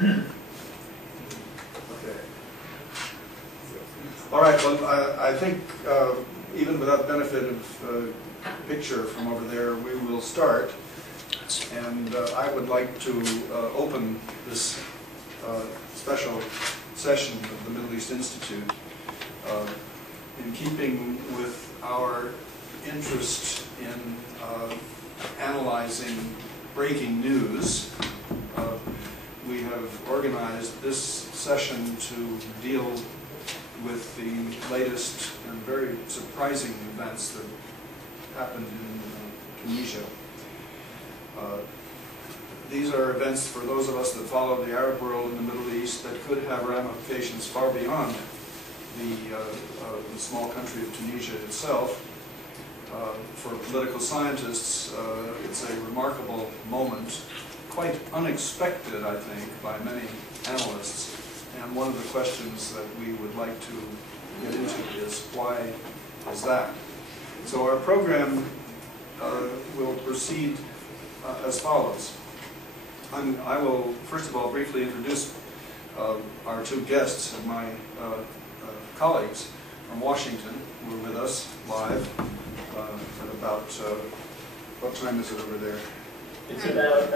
Okay. All right, well, I think even without benefit of picture from over there, we will start. And I would like to open this special session of the Middle East Institute in keeping with our interest in analyzing breaking news. We have organized this session to deal with the latest and very surprising events that happened in Tunisia. These are events, for those of us that follow the Arab world in the Middle East, that could have ramifications far beyond the small country of Tunisia itself. For political scientists, it's a remarkable moment, quite unexpected, I think, by many analysts. And one of the questions that we would like to get into is, why is that? So our program will proceed as follows. I will, first of all, briefly introduce our two guests and my colleagues from Washington who are with us live at about, what time is it over there? It's about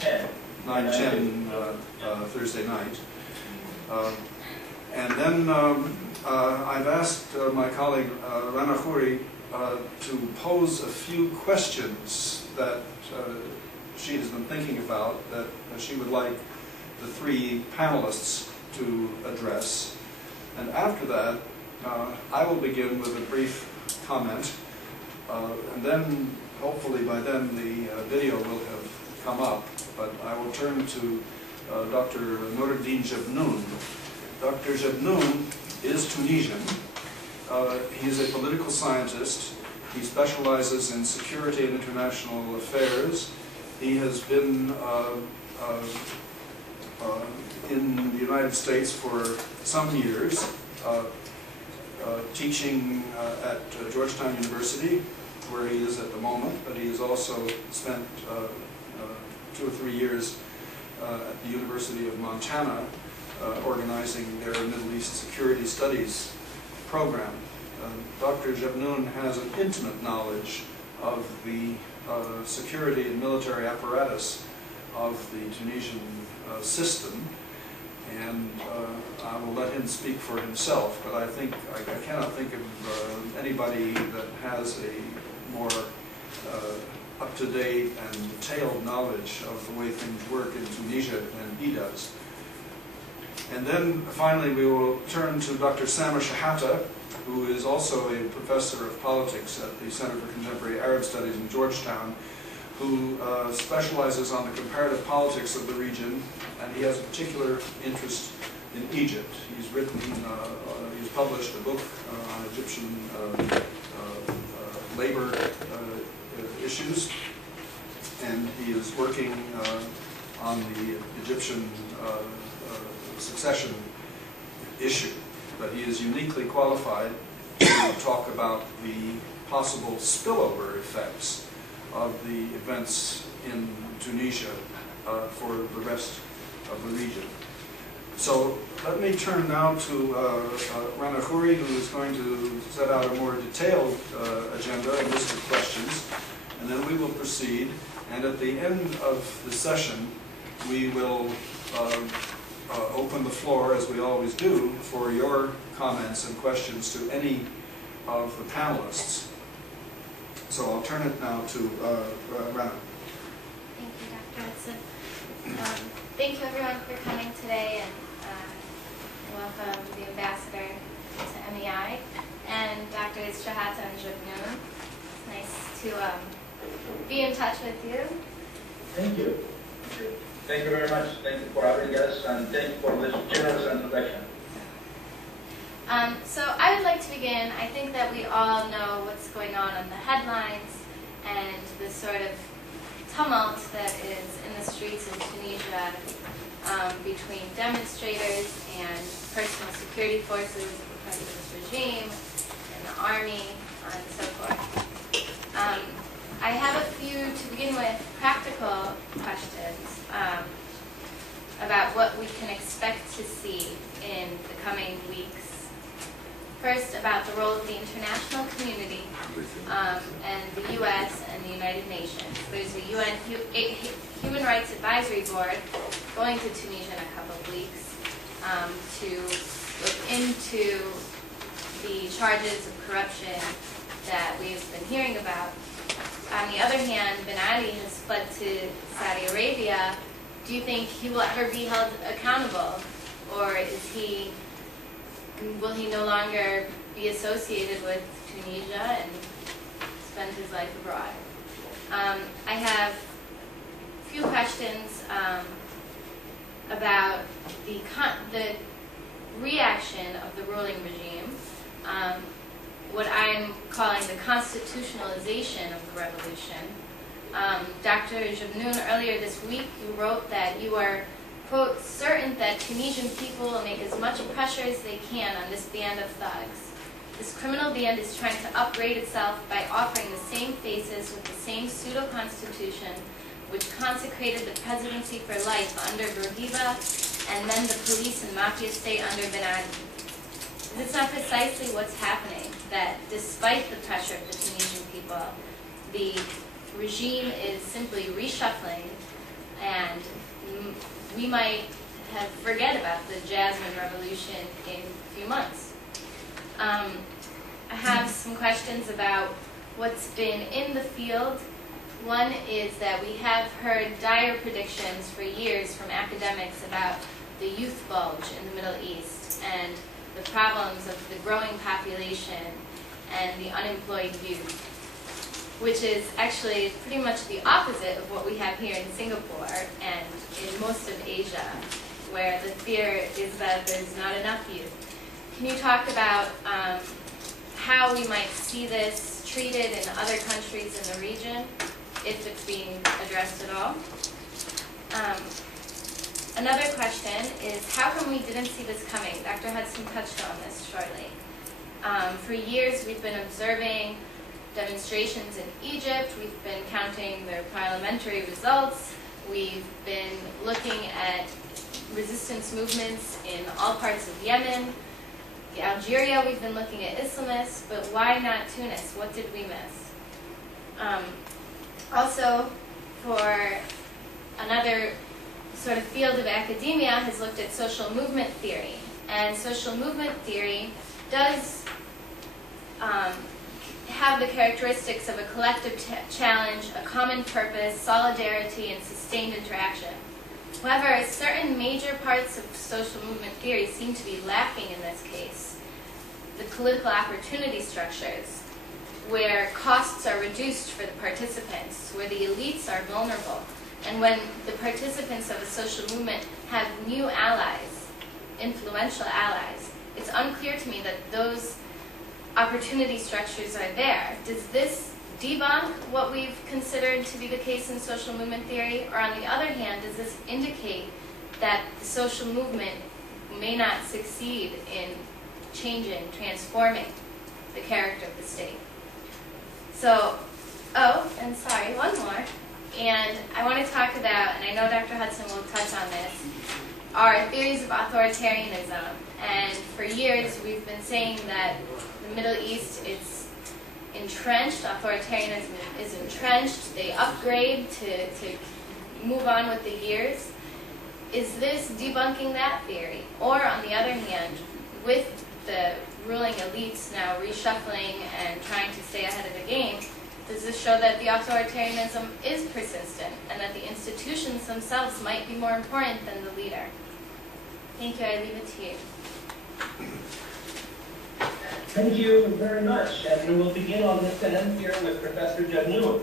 9:10. 9:10 Thursday night. And then I've asked my colleague Rana Khouri to pose a few questions that she has been thinking about that she would like the three panelists to address. And after that, I will begin with a brief comment, and then hopefully by then the video will have come up, but I will turn to Dr. Noureddin Jebnoun. Dr. Jebnoun is Tunisian. He is a political scientist. He specializes in security and international affairs. He has been in the United States for some years, teaching at Georgetown University, where he is at the moment, but he has also spent 2 or 3 years at the University of Montana, organizing their Middle East Security Studies program. Dr. Jebnoun has an intimate knowledge of the security and military apparatus of the Tunisian system, and I will let him speak for himself, but I think I cannot think of anybody that has a more up-to-date and detailed knowledge of the way things work in Tunisia than he does. And then finally we will turn to Dr. Samer Shahata, who is also a professor of politics at the Center for Contemporary Arab Studies in Georgetown, who specializes on the comparative politics of the region, and he has a particular interest in Egypt. He's written, he's published a book on Egyptian labor issues, and he is working on the Egyptian succession issue. But he is uniquely qualified to talk about the possible spillover effects of the events in Tunisia for the rest of the region. So let me turn now to Rana Khouri, who is going to set out a more detailed agenda, a list of questions, and then we will proceed. And at the end of the session, we will open the floor, as we always do, for your comments and questions to any of the panelists. So I'll turn it now to Rana. Thank you, Dr. Hudson. Thank you, everyone, for coming today, and welcome the ambassador to MEI and Dr. Shahata and Jebnoun. It's nice to be in touch with you. Thank you. Thank you very much. Thank you for having us, and thank you for this generous introduction. So I would like to begin. I think that we all know what's going on in the headlines and the sort of tumult that is in the streets of Tunisia between demonstrators and personal security forces of the president's regime and the army and so forth. I have a few, to begin with, practical questions about international community and the U.S. and the United Nations. There's a UN Human Rights Advisory Board going to Tunisia in a couple of weeks to look into the charges of corruption that we've been hearing about. On the other hand, Ben Ali has fled to Saudi Arabia. Do you think he will ever be held accountable, or will he no longer be associated with Tunisia and spend his life abroad? I have a few questions about the reaction of the ruling regime, what I'm calling the constitutionalization of the revolution. Dr. Jabnoun, earlier this week, you wrote that you are, quote, certain that Tunisian people will make as much pressure as they can on this band of thugs. This criminal band is trying to upgrade itself by offering the same faces with the same pseudo-constitution which consecrated the presidency for life under Bourguiba and then the police and mafia state under Ben Ali. Is this not precisely what's happening? That despite the pressure of the Tunisian people, the regime is simply reshuffling, and we might forget about the Jasmine Revolution in a few months. I have some questions about what's been in the field. One is that we have heard dire predictions for years from academics about the youth bulge in the Middle East and the problems of the growing population and the unemployed youth, which is actually pretty much the opposite of what we have here in Singapore and in most of Asia, where the fear is that there's not enough youth. Can you talk about how we might see this treated in other countries in the region, if it's being addressed at all? Another question is, how come we didn't see this coming? Dr. Hudson touched on this shortly. For years, we've been observing demonstrations in Egypt. We've been counting their parliamentary results. We've been looking at resistance movements in all parts of Yemen. Algeria, we've been looking at Islamists, but why not Tunis? What did we miss? Also, for another sort of field of academia has looked at social movement theory. And social movement theory does have the characteristics of a collective challenge, a common purpose, solidarity, and sustained interaction. However, certain major parts of social movement theory seem to be lacking in this case. The political opportunity structures, where costs are reduced for the participants, where the elites are vulnerable, and when the participants of a social movement have new allies, influential allies. It's unclear to me that those opportunity structures are there. Does this debunk what we've considered to be the case in social movement theory? Or on the other hand, does this indicate that the social movement may not succeed in changing, transforming the character of the state? So, and sorry, one more. And I want to talk about, and I know Dr. Hudson will touch on this, are theories of authoritarianism. And for years, we've been saying that the Middle East is entrenched, authoritarianism is entrenched, they upgrade to move on with the years. Is this debunking that theory? Or on the other hand, with the ruling elites now reshuffling and trying to stay ahead of the game, does this show that the authoritarianism is persistent and that the institutions themselves might be more important than the leader? Thank you. I leave it to you. Thank you very much. And we will begin on this end here with Professor Jabnoun.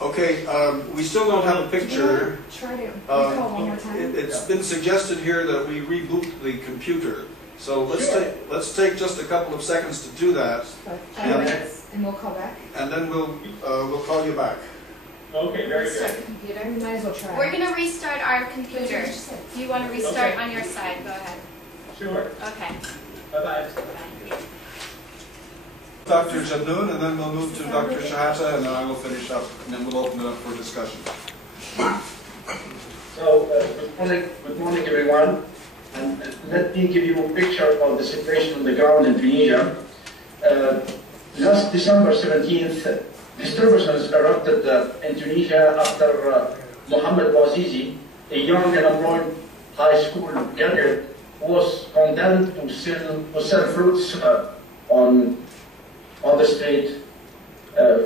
Okay, we still don't have a picture. Try to recall one more time. It's been suggested here that we reboot the computer. So let's take just a couple of seconds to do that. 5 minutes, and we'll call back. And then we'll call you back. Okay, very Restart good. the computer. We might as well try. We're going to restart our computer. Do you want to restart on your side? Go ahead. Sure. Okay. Bye-bye. Dr. Jabnoun, and then we'll move to Dr. Shahata, and then I will finish up, and then we'll open it up for discussion. So, good morning everyone. And let me give you a picture of the situation on the ground in Tunisia. last December 17th, disturbances erupted in Tunisia after Mohamed Bouazizi, a young and unemployed high school graduate, was condemned to sell fruits on the street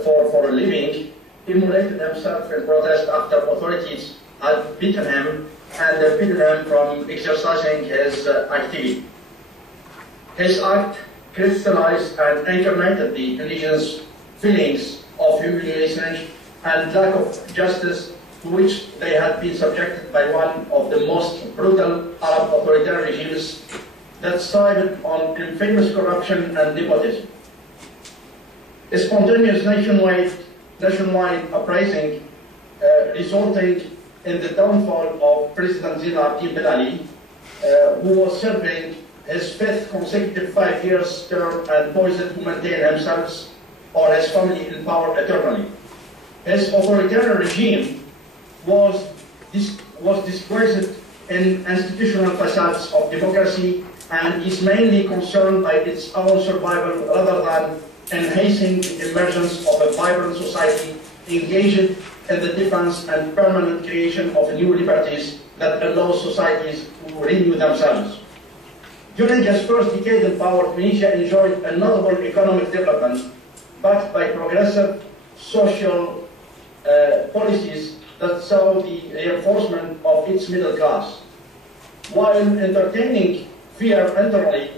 for a living, immolated himself in protest after authorities had beaten him and impeded him from exercising his activity. His act crystallized and incarnated the Tunisians' feelings of humiliation and lack of justice to which they had been subjected by one of the most brutal Arab authoritarian regimes that thrived on infamous corruption and nepotism. A spontaneous nationwide uprising resulting in the downfall of President Zine Abdine Ben Ali, who was serving his 5th consecutive 5-year term and poised to maintain himself or his family in power eternally. His authoritarian regime was disgraced in institutional facades of democracy and is mainly concerned by its own survival rather than enhancing the emergence of a vibrant society engaged in the defense and permanent creation of new liberties that allow societies to renew themselves. During his first decade in power, Tunisia enjoyed a notable economic development backed by progressive social policies that saw the reinforcement of its middle class. While entertaining fear internally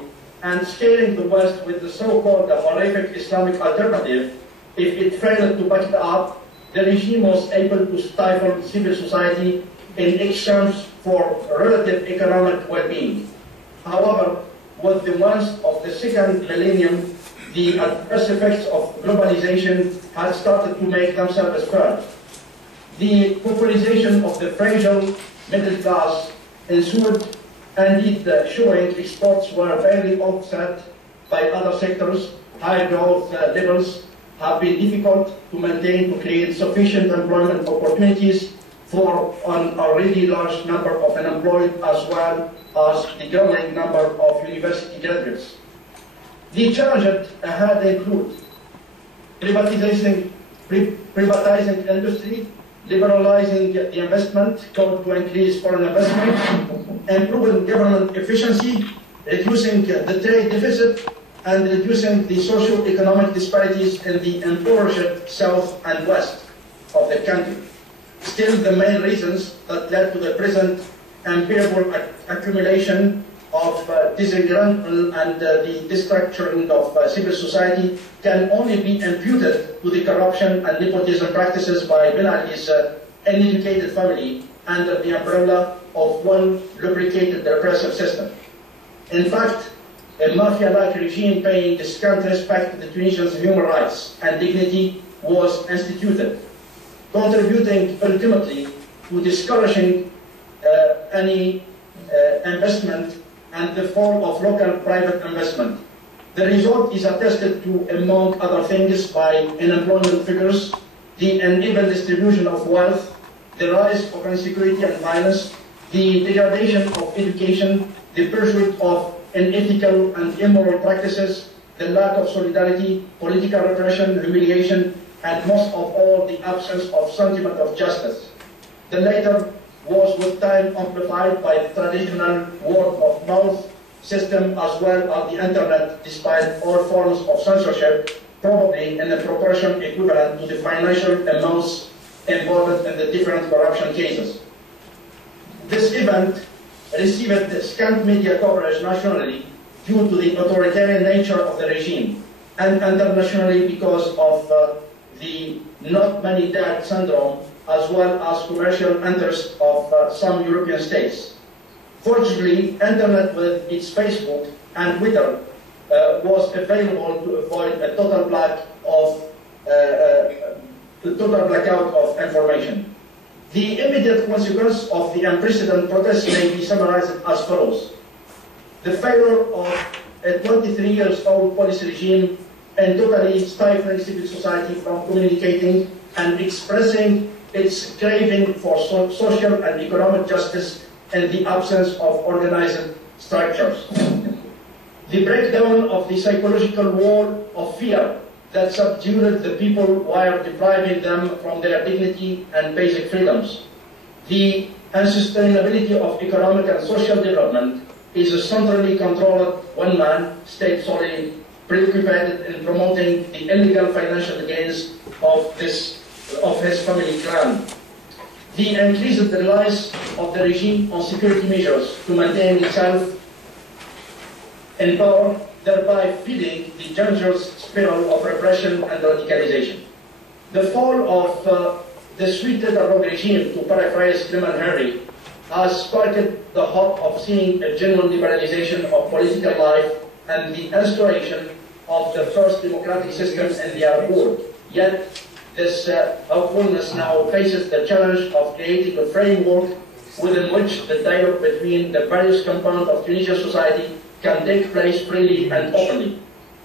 and scaling the West with the so-called horrific Islamic alternative, if it failed to back it up, the regime was able to stifle civil society in exchange for relative economic well-being. However, with the onset of the second millennium, the adverse effects of globalization had started to make themselves felt. The popularization of the fragile middle class ensued, indeed showing exports were barely offset by other sectors. High growth levels have been difficult to maintain to create sufficient employment opportunities for an already large number of unemployed as well as the growing number of university graduates. The challenges ahead include privatizing industry, liberalizing the investment code to increase foreign investment, improving government efficiency, reducing the trade deficit, and reducing the socio-economic disparities in the impoverished south and west of the country. Still, the main reasons that led to the present unbearable accumulation of disengagement and the destructuring of civil society can only be imputed to the corruption and nepotism practices by Ben Ali's uneducated family under the umbrella of one lubricated repressive system. In fact, a mafia-like regime paying scant respect to the Tunisians' human rights and dignity was instituted, contributing ultimately to discouraging any investment and the fall of local private investment. The result is attested to, among other things, by unemployment figures, the uneven distribution of wealth, the rise of insecurity and violence, the degradation of education, the pursuit of unethical and immoral practices, the lack of solidarity, political repression, humiliation, and most of all, the absence of sentiment of justice. The latter was with time amplified by the traditional word-of-mouth system as well as the internet, despite all forms of censorship, probably in a proportion equivalent to the financial amounts involved in the different corruption cases. This event received scant media coverage nationally due to the authoritarian nature of the regime, and internationally because of the not many dead syndrome, as well as commercial interests of some European states. Fortunately, internet with its Facebook and Twitter was available to avoid a total blackout of information. The immediate consequence of the unprecedented protests may be summarized as follows. The failure of a 23-year-old policy regime in totally stifling civil society from communicating and expressing its craving for social and economic justice in the absence of organized structures. The breakdown of the psychological wall of fear that subdued the people while depriving them from their dignity and basic freedoms. The unsustainability of economic and social development is a centrally controlled one-man state solely preoccupied in promoting the illegal financial gains of his family clan. The increased reliance of the regime on security measures to maintain itself in power, thereby feeding the dangerous spiral of repression and radicalization. The fall of the sweet-data regime, to paraphrase Clement Henry, has sparked the hope of seeing a genuine liberalization of political life and the instauration of the first democratic system in the Arab world. Yet, this hopefulness now faces the challenge of creating a framework within which the dialogue between the various components of Tunisian society can take place freely and openly,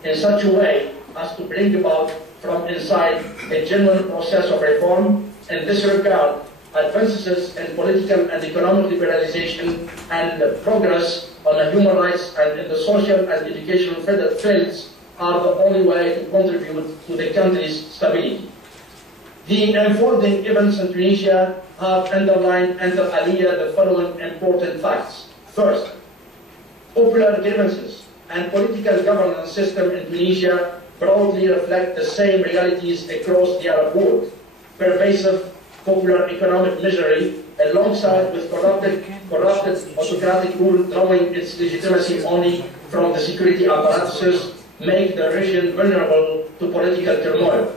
in such a way as to bring about from inside a genuine process of reform. In this regard, advances in political and economic liberalization and progress on the human rights and in the social and educational fields are the only way to contribute to the country's stability. The unfolding events in Tunisia have underlined inter alia the following important facts. First, popular grievances and political governance system in Tunisia broadly reflect the same realities across the Arab world. Pervasive popular economic misery, alongside with corrupted autocratic rule drawing its legitimacy only from the security apparatuses, make the region vulnerable to political turmoil.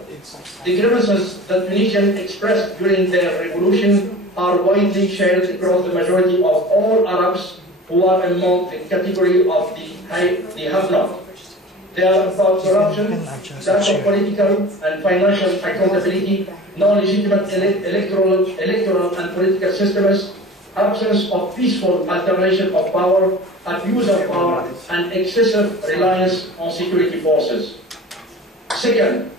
The grievances that Tunisians expressed during their revolution are widely shared across the majority of all Arabs who are among the category of the have-not. They are about corruption, lack of political and financial accountability, non-legitimate electoral and political systems, absence of peaceful alternation of power, abuse of power, and excessive reliance on security forces. Second,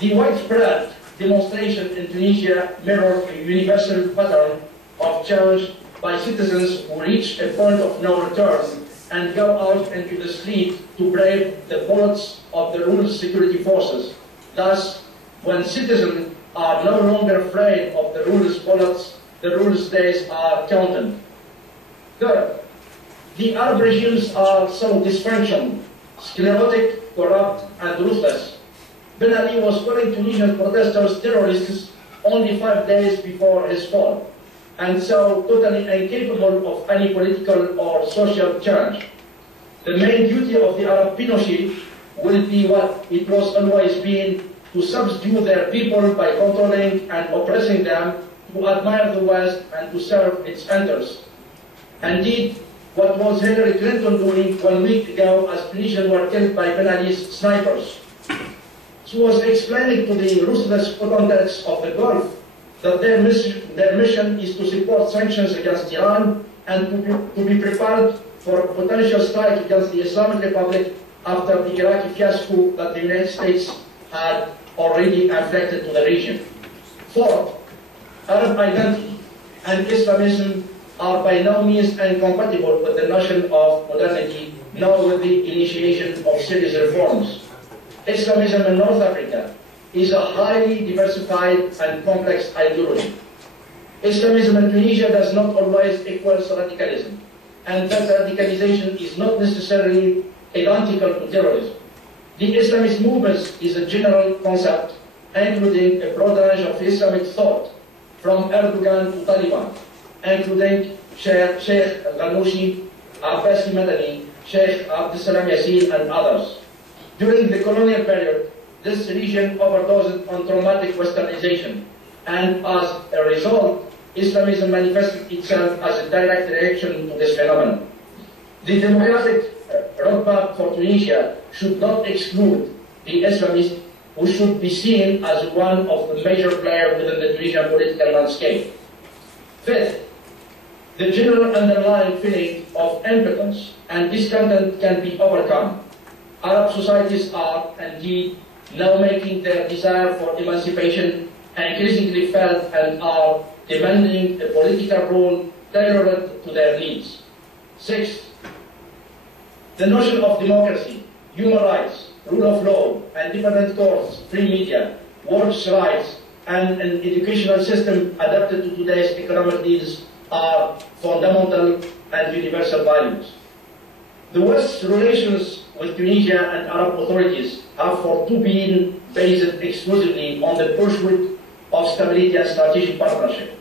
the widespread demonstration in Tunisia mirror a universal pattern of challenge by citizens who reach a point of no return and go out into the street to brave the bullets of the ruler's security forces. Thus, when citizens are no longer afraid of the ruler's bullets, the ruler's days are counted. Third, the Arab regimes are so dysfunctional, sclerotic, corrupt, and ruthless. Ben Ali was calling Tunisian protesters terrorists only 5 days before his fall, and so totally incapable of any political or social change. The main duty of the Arab Pinochet will be what it was always been, to subdue their people by controlling and oppressing them, to admire the West and to serve its interests. Indeed, what was Hillary Clinton doing 1 week ago as Tunisians were killed by Ben Ali's snipers? She was explaining to the ruthless potentates of the Gulf that their mission is to support sanctions against Iran and to be prepared for a potential strike against the Islamic Republic after the Iraqi fiasco that the United States had already inflicted to the region. Fourth, Arab identity and Islamism are by no means incompatible with the notion of modernity, nor with the initiation of serious reforms. Islamism in North Africa is a highly diversified and complex ideology. Islamism in Tunisia does not always equal radicalism, and that radicalization is not necessarily identical to terrorism. The Islamist movement is a general concept, including a broad range of Islamic thought, from Erdogan to Taliban, including Sheikh Al-Ghanouchi, Abbasi Madani, Sheikh Abdeslam Yassin, and others. During the colonial period, this region overdosed on traumatic westernization, and as a result, Islamism manifested itself as a direct reaction to this phenomenon. The democratic roadmap for Tunisia should not exclude the Islamists, who should be seen as one of the major players within the Tunisian political landscape. Fifth, the general underlying feeling of impotence and discontent can be overcome. Arab societies are, indeed, now making their desire for emancipation increasingly felt and are demanding a political role tailored to their needs. Sixth, the notion of democracy, human rights, rule of law, independent courts, free media, workers' rights, and an educational system adapted to today's economic needs are fundamental and universal values. The West's relations with Tunisia and Arab authorities have for two been based exclusively on the pursuit of stability and strategic partnership,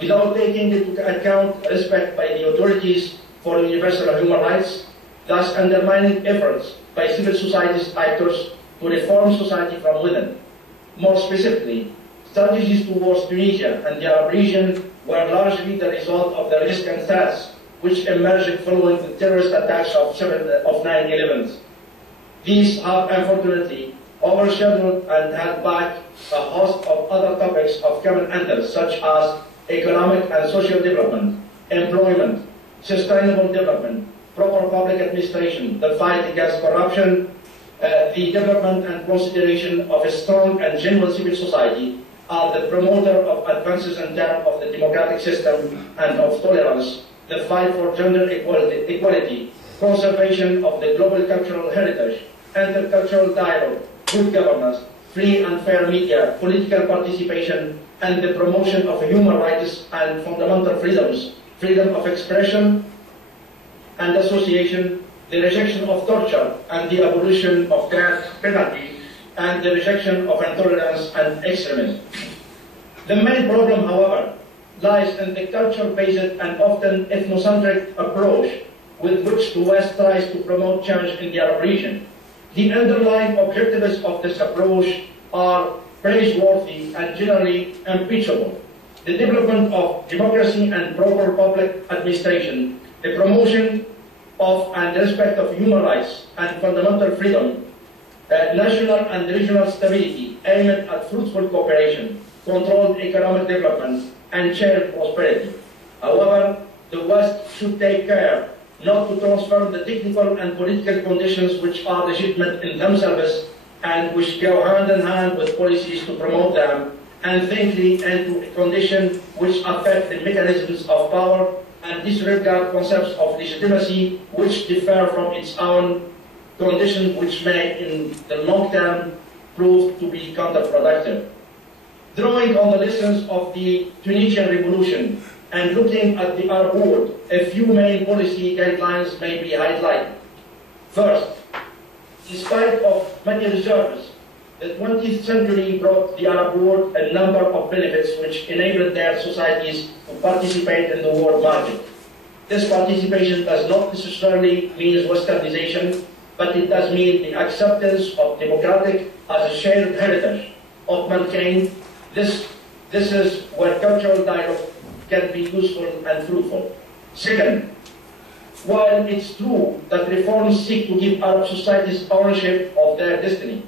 without taking into account respect by the authorities for universal human rights, thus undermining efforts by civil society actors to reform society from within. More specifically, strategies towards Tunisia and the Arab region were largely the result of the risk and threats which emerged following the terrorist attacks of 9/11. These have unfortunately overshadowed and held back a host of other topics of common interest, such as economic and social development, employment, sustainable development, proper public administration, the fight against corruption, the development and consideration of a strong and genuine civil society, are the promoter of advances in terms of the democratic system and of tolerance, the fight for gender equality, conservation of the global cultural heritage, intercultural dialogue, good governance, free and fair media, political participation, and the promotion of human rights and fundamental freedoms, freedom of expression and association, the rejection of torture and the abolition of death penalty, and the rejection of intolerance and extremism. The main problem, however, lies in the culture-based and often ethnocentric approach with which the West tries to promote change in the Arab region. The underlying objectives of this approach are praiseworthy and generally impeachable. The development of democracy and proper public administration, the promotion of and respect of human rights and fundamental freedom, national and regional stability aimed at fruitful cooperation, controlled economic development, and shared prosperity. However, the West should take care not to transfer the technical and political conditions which are legitimate in themselves and which go hand in hand with policies to promote them, and thinkly into a condition which affect the mechanisms of power and disregard concepts of legitimacy which differ from its own conditions, which may in the long term prove to be counterproductive. Drawing on the lessons of the Tunisian revolution and looking at the Arab world, a few main policy guidelines may be highlighted. First, despite of many reserves, the 20th century brought the Arab world a number of benefits which enabled their societies to participate in the world market. This participation does not necessarily mean westernization, but it does mean the acceptance of democratic as a shared heritage of mankind. This is where cultural dialogue can be useful and fruitful. Second, while it's true that reforms seek to give Arab societies ownership of their destiny,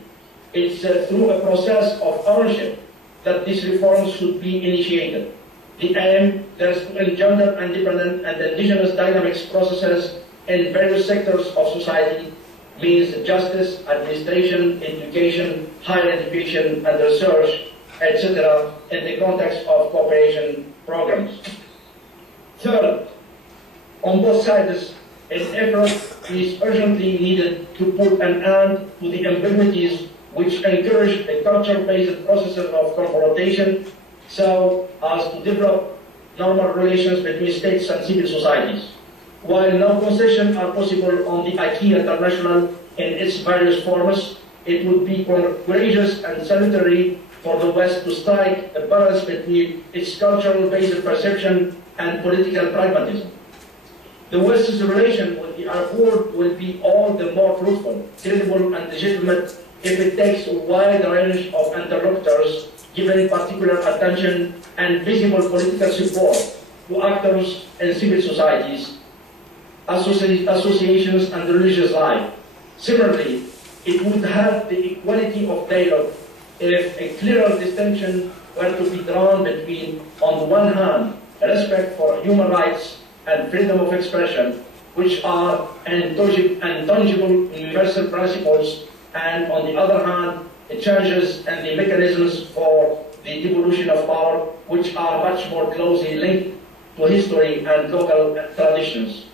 it's through a process of ownership that these reforms should be initiated. The aim is to engender independent and indigenous dynamics processes in various sectors of society, means justice, administration, education, higher education, and research, etc., in the context of cooperation programs. Third, on both sides, an effort is urgently needed to put an end to the ambiguities which encourage the culture-based processes of confrontation so as to develop normal relations between states and civil societies. While no concessions are possible on the acquis international in its various forms, it would be courageous and salutary for the West to strike a balance between its cultural-based perception and political pragmatism. The West's relation with the Arab world will be all the more fruitful, credible, and legitimate if it takes a wide range of interlocutors, giving particular attention and visible political support to actors in civil societies, associations, and religious life. Similarly, it would help the equality of dialogue if a clearer distinction were to be drawn between, on the one hand, respect for human rights and freedom of expression, which are intangible universal principles, and on the other hand, it changes and the mechanisms for the devolution of power, which are much more closely linked to history and local traditions.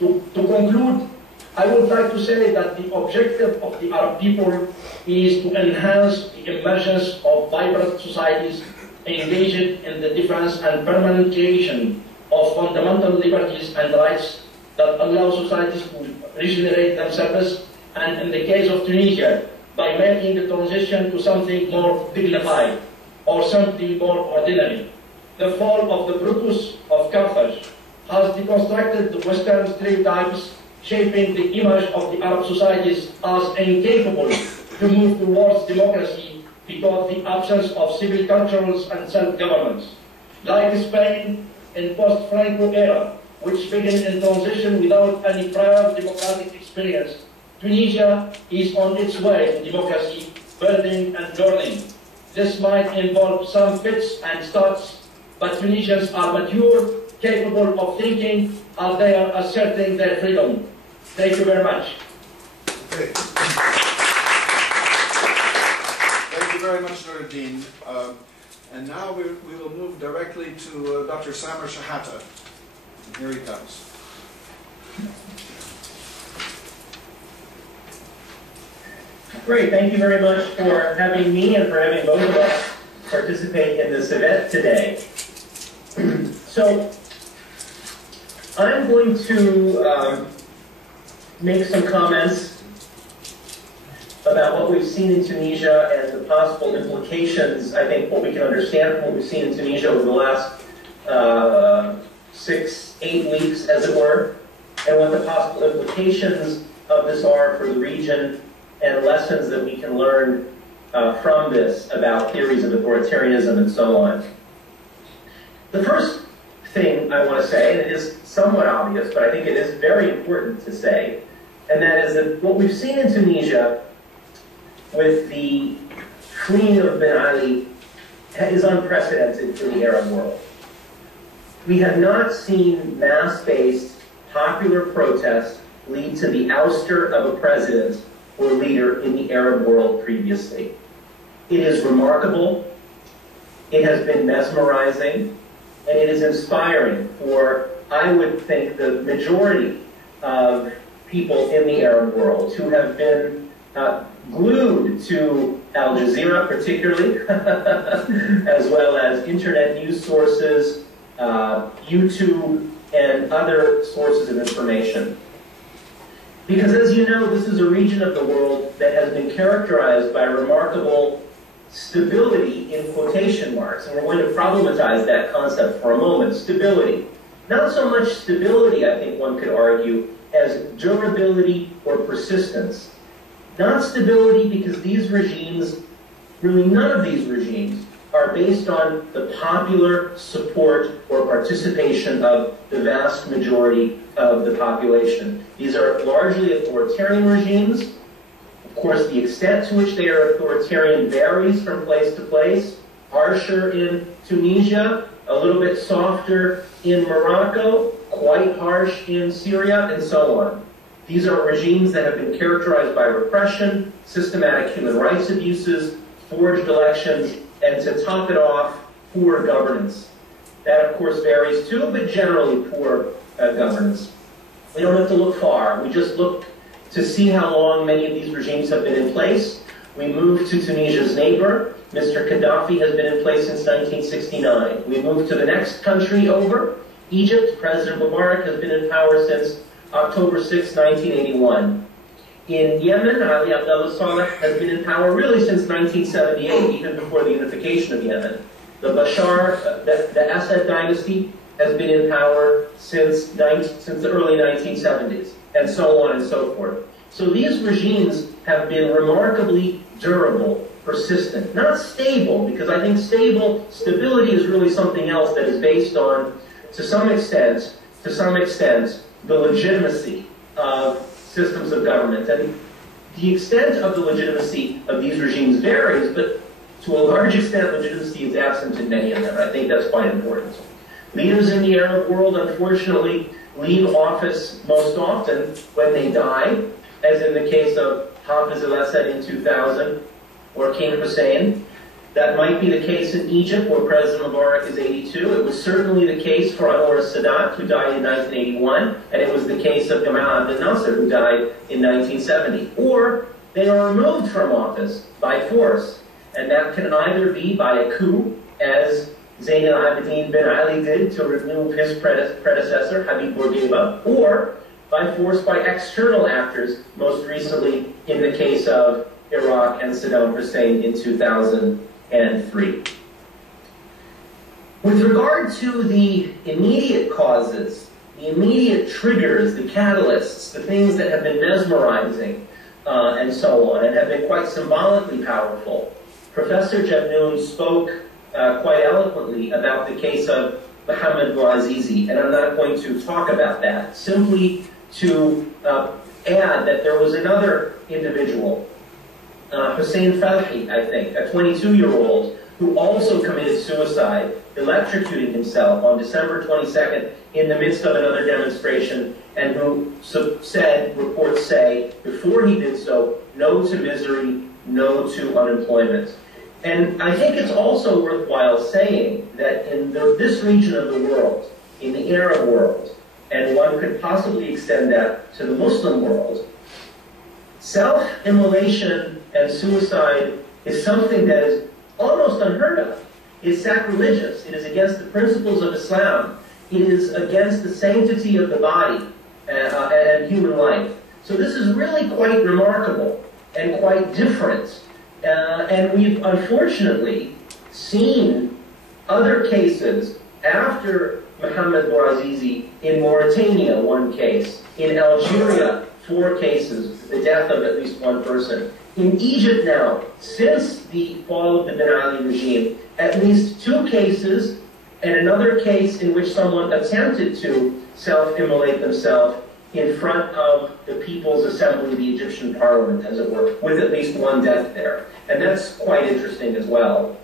To conclude, I would like to say that the objective of the Arab people is to enhance the emergence of vibrant societies engaged in the defense and permanent creation of fundamental liberties and rights that allow societies to regenerate themselves, and in the case of Tunisia, by making the transition to something more dignified or simply more ordinary. The fall of the Brutus of Carthage has deconstructed the Western stereotypes, shaping the image of the Arab societies as incapable to move towards democracy because of the absence of civil cultures and self-governance. Like Spain in post-Franco era, which began in transition without any prior democratic experience, Tunisia is on its way to democracy, building and learning. This might involve some fits and starts, but Tunisians are mature, capable of thinking, as they are asserting their freedom. Thank you very much. Okay. Thank you very much, Nuruddin. And now we will move directly to Dr. Samer Shahata. And here he comes. Great, thank you very much for having me and for having both of us participate in this event today. So, I'm going to make some comments about what we've seen in Tunisia and the possible implications, I think, what we can understand from what we've seen in Tunisia over the last 6-8 weeks, as it were, and what the possible implications of this are for the region and lessons that we can learn from this about theories of authoritarianism and so on. The first thing I want to say, and it is somewhat obvious, but I think it is very important to say, and that is that what we've seen in Tunisia with the fleeing of Ben Ali is unprecedented for the Arab world. We have not seen mass-based popular protest lead to the ouster of a president or leader in the Arab world previously. It is remarkable, it has been mesmerizing, and it is inspiring for, I would think, the majority of people in the Arab world who have been glued to Al Jazeera particularly, as well as internet news sources, YouTube, and other sources of information. Because as you know, this is a region of the world that has been characterized by remarkable stability in quotation marks, and we're going to problematize that concept for a moment. Stability. Not so much stability, I think one could argue, as durability or persistence. Not stability because these regimes, really none of these regimes, are based on the popular support or participation of the vast majority of the population. These are largely authoritarian regimes. Of course, the extent to which they are authoritarian varies from place to place. Harsher in Tunisia, a little bit softer in Morocco, quite harsh in Syria, and so on. These are regimes that have been characterized by repression, systematic human rights abuses, forged elections, and to top it off, poor governance. That, of course, varies too, but generally poor governance. We don't have to look far. We just look to see how long many of these regimes have been in place. We move to Tunisia's neighbor. Mr. Gaddafi has been in place since 1969. We move to the next country over, Egypt. President Mubarak has been in power since October 6, 1981. In Yemen, Ali Abdullah Saleh has been in power really since 1978, even before the unification of Yemen. The Bashar, the Assad dynasty, has been in power since the early 1970s, and so on and so forth. So these regimes have been remarkably durable, persistent, not stable, because I think stability is really something else that is based on, to some extent, the legitimacy of systems of government. And the extent of the legitimacy of these regimes varies, but to a large extent, legitimacy is absent in many of them. I think that's quite important. Leaders in the Arab world, unfortunately, leave office most often when they die, as in the case of Hafiz al-Assad in 2000, or King Hussein. That might be the case in Egypt, where President Mubarak is 82. It was certainly the case for Anwar Sadat, who died in 1981, and it was the case of Gamal Abdel Nasser, who died in 1970. Or they are removed from office by force, and that can either be by a coup, as Zayn al-Abidin bin Ali did to remove his predecessor, Habib Bourguiba, or by force by external actors, most recently in the case of Iraq and Saddam Hussein in 2003. With regard to the immediate causes, the immediate triggers, the catalysts, the things that have been mesmerizing, and so on, and have been quite symbolically powerful, Professor Jabnoon spoke quite eloquently about the case of Mohammed Bouazizi, and I'm not going to talk about that, simply to add that there was another individual, Hussein Falhi, I think, a 22-year-old, who also committed suicide, electrocuting himself on December 22nd in the midst of another demonstration, and who said, reports say, before he did so, no to misery, no to unemployment. And I think it's also worthwhile saying that in this region of the world, in the Arab world, and one could possibly extend that to the Muslim world, self-immolation and suicide is something that is almost unheard of. It is sacrilegious. It is against the principles of Islam. It is against the sanctity of the body and human life. So this is really quite remarkable and quite different. And we've unfortunately seen other cases after Mohammed Bouazizi in Mauritania, one case, in Algeria, 4 cases, the death of at least 1 person. In Egypt now, since the fall of the Ben Ali regime, at least 2 cases, and another case in which someone attempted to self-immolate themselves in front of the People's Assembly, the Egyptian parliament, as it were, with at least 1 death there. And that's quite interesting as well.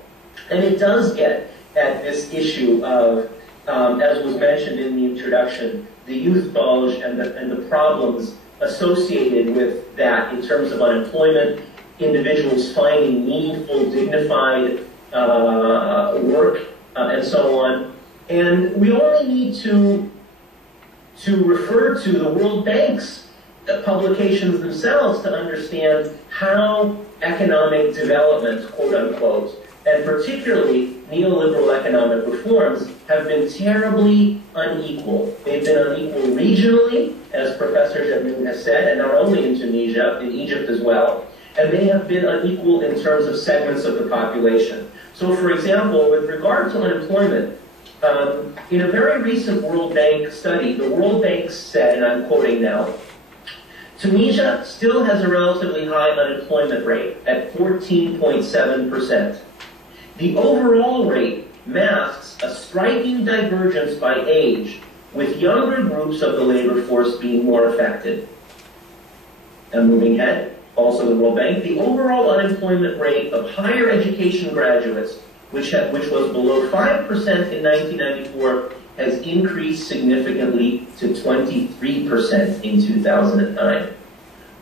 And it does get at this issue of, as was mentioned in the introduction, the youth bulge and the problems associated with that in terms of unemployment, individuals finding meaningful, dignified work, and so on. And we only need to refer to the World Bank's publications themselves to understand how economic development, quote unquote, and particularly neoliberal economic reforms have been terribly unequal. They've been unequal regionally, as Professor Jabnoon has said, and not only in Tunisia, in Egypt as well, and they have been unequal in terms of segments of the population. So for example, with regard to unemployment, in a very recent World Bank study, the World Bank said, and I'm quoting now, Tunisia still has a relatively high unemployment rate at 14.7%. The overall rate masks a striking divergence by age, with younger groups of the labor force being more affected. And moving ahead, also the World Bank, the overall unemployment rate of higher education graduates, which was below 5% in 1994, has increased significantly to 23% in 2009.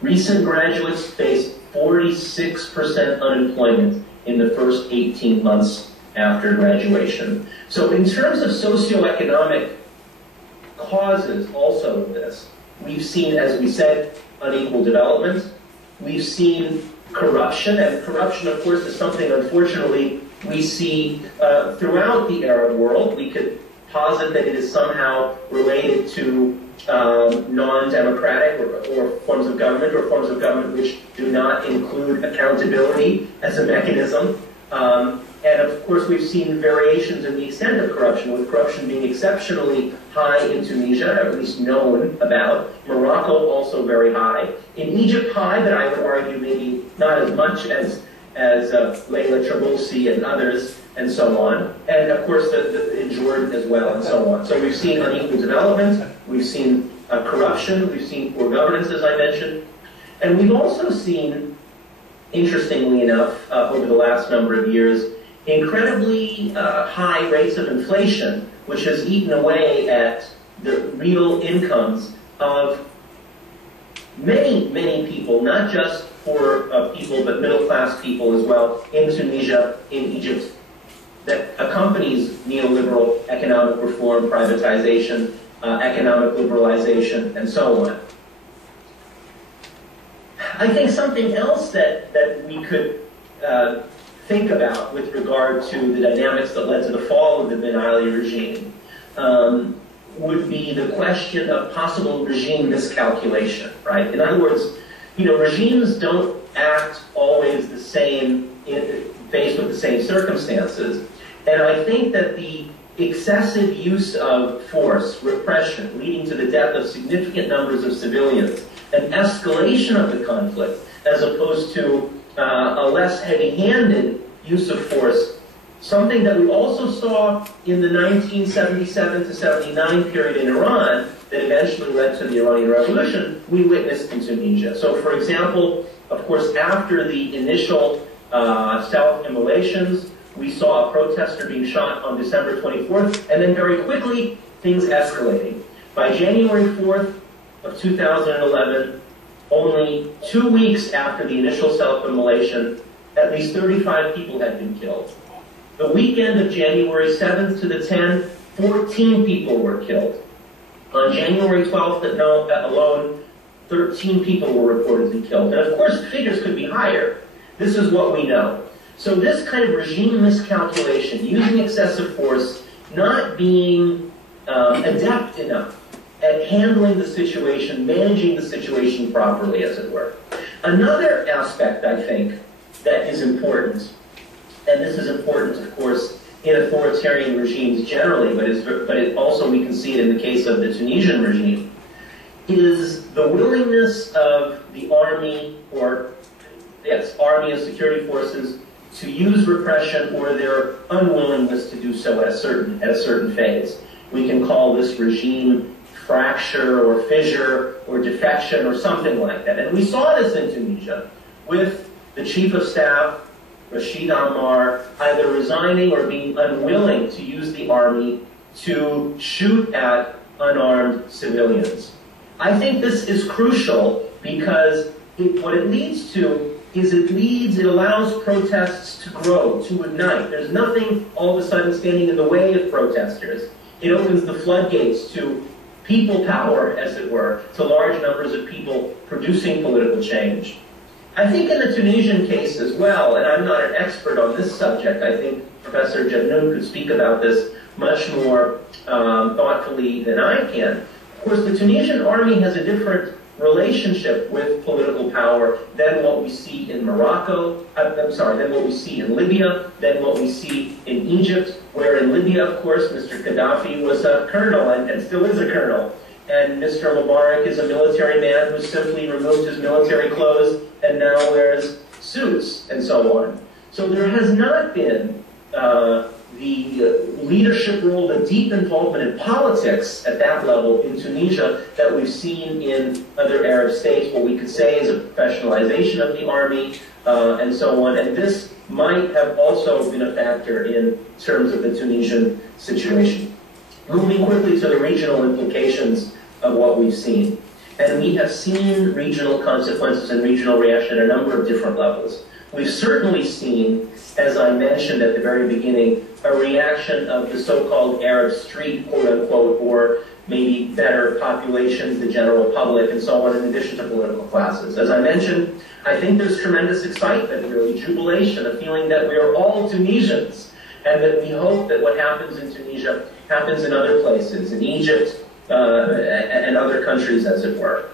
Recent graduates face 46% unemployment in the first 18 months after graduation. So in terms of socioeconomic causes also of this, we've seen, as we said, unequal development. We've seen corruption, and corruption, of course, is something, unfortunately, we see throughout the Arab world. We could posit that it is somehow related to non-democratic or forms of government, or forms of government which do not include accountability as a mechanism. And of course, we've seen variations in the extent of corruption, with corruption being exceptionally high in Tunisia, or at least known about. Morocco, also very high. In Egypt, high, but I would argue maybe not as much as Leila Trabulsi and others, and so on. And of course, in Jordan as well, and so on. So we've seen unequal development, we've seen corruption, we've seen poor governance, as I mentioned. And we've also seen, interestingly enough, over the last number of years, incredibly high rates of inflation, which has eaten away at the real incomes of many, many people, not just poor people, but middle-class people as well in Tunisia, in Egypt, that accompanies neoliberal economic reform, privatization, economic liberalization, and so on. I think something else that we could think about with regard to the dynamics that led to the fall of the Ben Ali regime would be the question of possible regime miscalculation, right? In other words, regimes don't act always the same faced with the same circumstances. And I think that the excessive use of force, repression, leading to the death of significant numbers of civilians, an escalation of the conflict, as opposed to a less heavy-handed use of force, something that we also saw in the 1977 to 79 period in Iran that eventually led to the Iranian Revolution, we witnessed in Tunisia. So, for example, of course, after the initial self-immolations, we saw a protester being shot on December 24th, and then very quickly, things escalating. By January 4th of 2011, only 2 weeks after the initial self-immolation, at least 35 people had been killed. The weekend of January 7th to the 10th, 14 people were killed. On January 12th alone, 13 people were reportedly killed. And of course, the figures could be higher. This is what we know. So this kind of regime miscalculation, using excessive force, not being adept enough at handling the situation, managing the situation properly, as it were. Another aspect, I think, that is important, and this is important, of course, in authoritarian regimes generally, but it also we can see it in the case of the Tunisian regime, is the willingness of the army, or army and security forces, to use repression, or their unwillingness to do so at a certain phase. We can call this regime fracture or fissure or defection or something like that. And we saw this in Tunisia with the chief of staff, Rashid Ammar, either resigning or being unwilling to use the army to shoot at unarmed civilians. I think this is crucial because what it leads to is it allows protests to grow, to ignite. There's nothing all of a sudden standing in the way of protesters. It opens the floodgates to people power, as it were, to large numbers of people producing political change. I think in the Tunisian case as well, and I'm not an expert on this subject, I think Professor Jabnoun could speak about this much more thoughtfully than I can. Of course, the Tunisian army has a different relationship with political power than what we see in Morocco, than what we see in Libya, than what we see in Egypt, where in Libya, of course, Mr. Gaddafi was a colonel and still is a colonel. And Mr. Mubarak is a military man who simply removed his military clothes and now wears suits and so on. So there has not been the leadership role, the deep involvement in politics at that level in Tunisia that we've seen in other Arab states. What we could say is a professionalization of the army and so on. And this might have also been a factor in terms of the Tunisian situation. Moving quickly to the regional implications of what we've seen. And we have seen regional consequences and regional reaction at a number of different levels. We've certainly seen, as I mentioned at the very beginning, a reaction of the so-called Arab street, quote-unquote, or maybe better populations, the general public, and so on, in addition to political classes. As I mentioned, I think there's tremendous excitement, really, jubilation, a feeling that we are all Tunisians, and that we hope that what happens in Tunisia happens in other places, in Egypt, and other countries, as it were.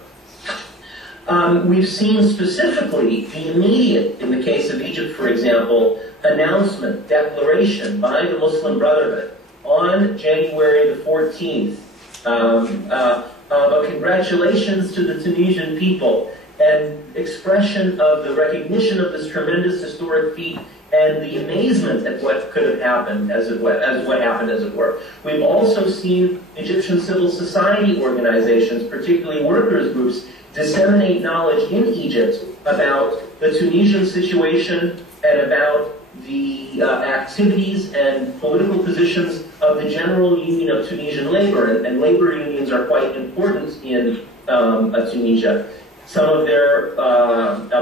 We've seen specifically the immediate, in the case of Egypt, for example, announcement, declaration by the Muslim Brotherhood on January the 14th of congratulations to the Tunisian people and expression of the recognition of this tremendous historic feat and the amazement at what could have happened, as what happened, as it were. We've also seen Egyptian civil society organizations, particularly workers' groups, disseminate knowledge in Egypt about the Tunisian situation and about the activities and political positions of the General Union of Tunisian Labor. And labor unions are quite important in Tunisia. Some of their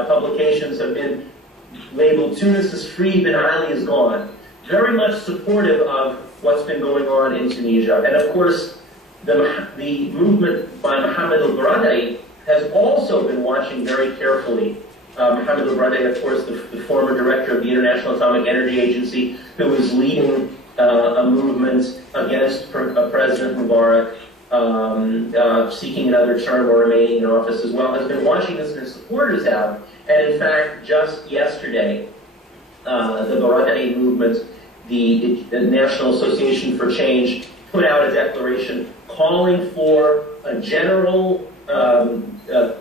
publications have been labeled "Tunis is free, Ben Ali is gone." Very much supportive of what's been going on in Tunisia. And of course, the movement by Mohammed al-Baradei has also been watching very carefully. Mohammed al-Baradei, of course, the former director of the International Atomic Energy Agency, who was leading a movement against President Mubarak, seeking another term or remaining in office as well, has been watching this, and his supporters have. And in fact, just yesterday, the Baradei movement, the National Association for Change, put out a declaration calling for a general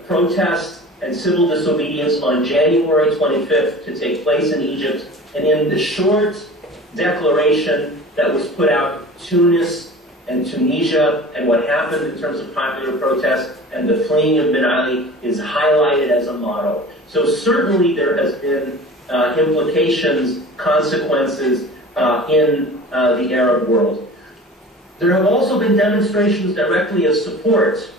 protest and civil disobedience on January 25th to take place in Egypt. And in the short declaration that was put out, Tunis and Tunisia and what happened in terms of popular protest and the fleeing of Ben Ali is highlighted as a model. So certainly there has been implications, consequences in the Arab world. There have also been demonstrations directly of support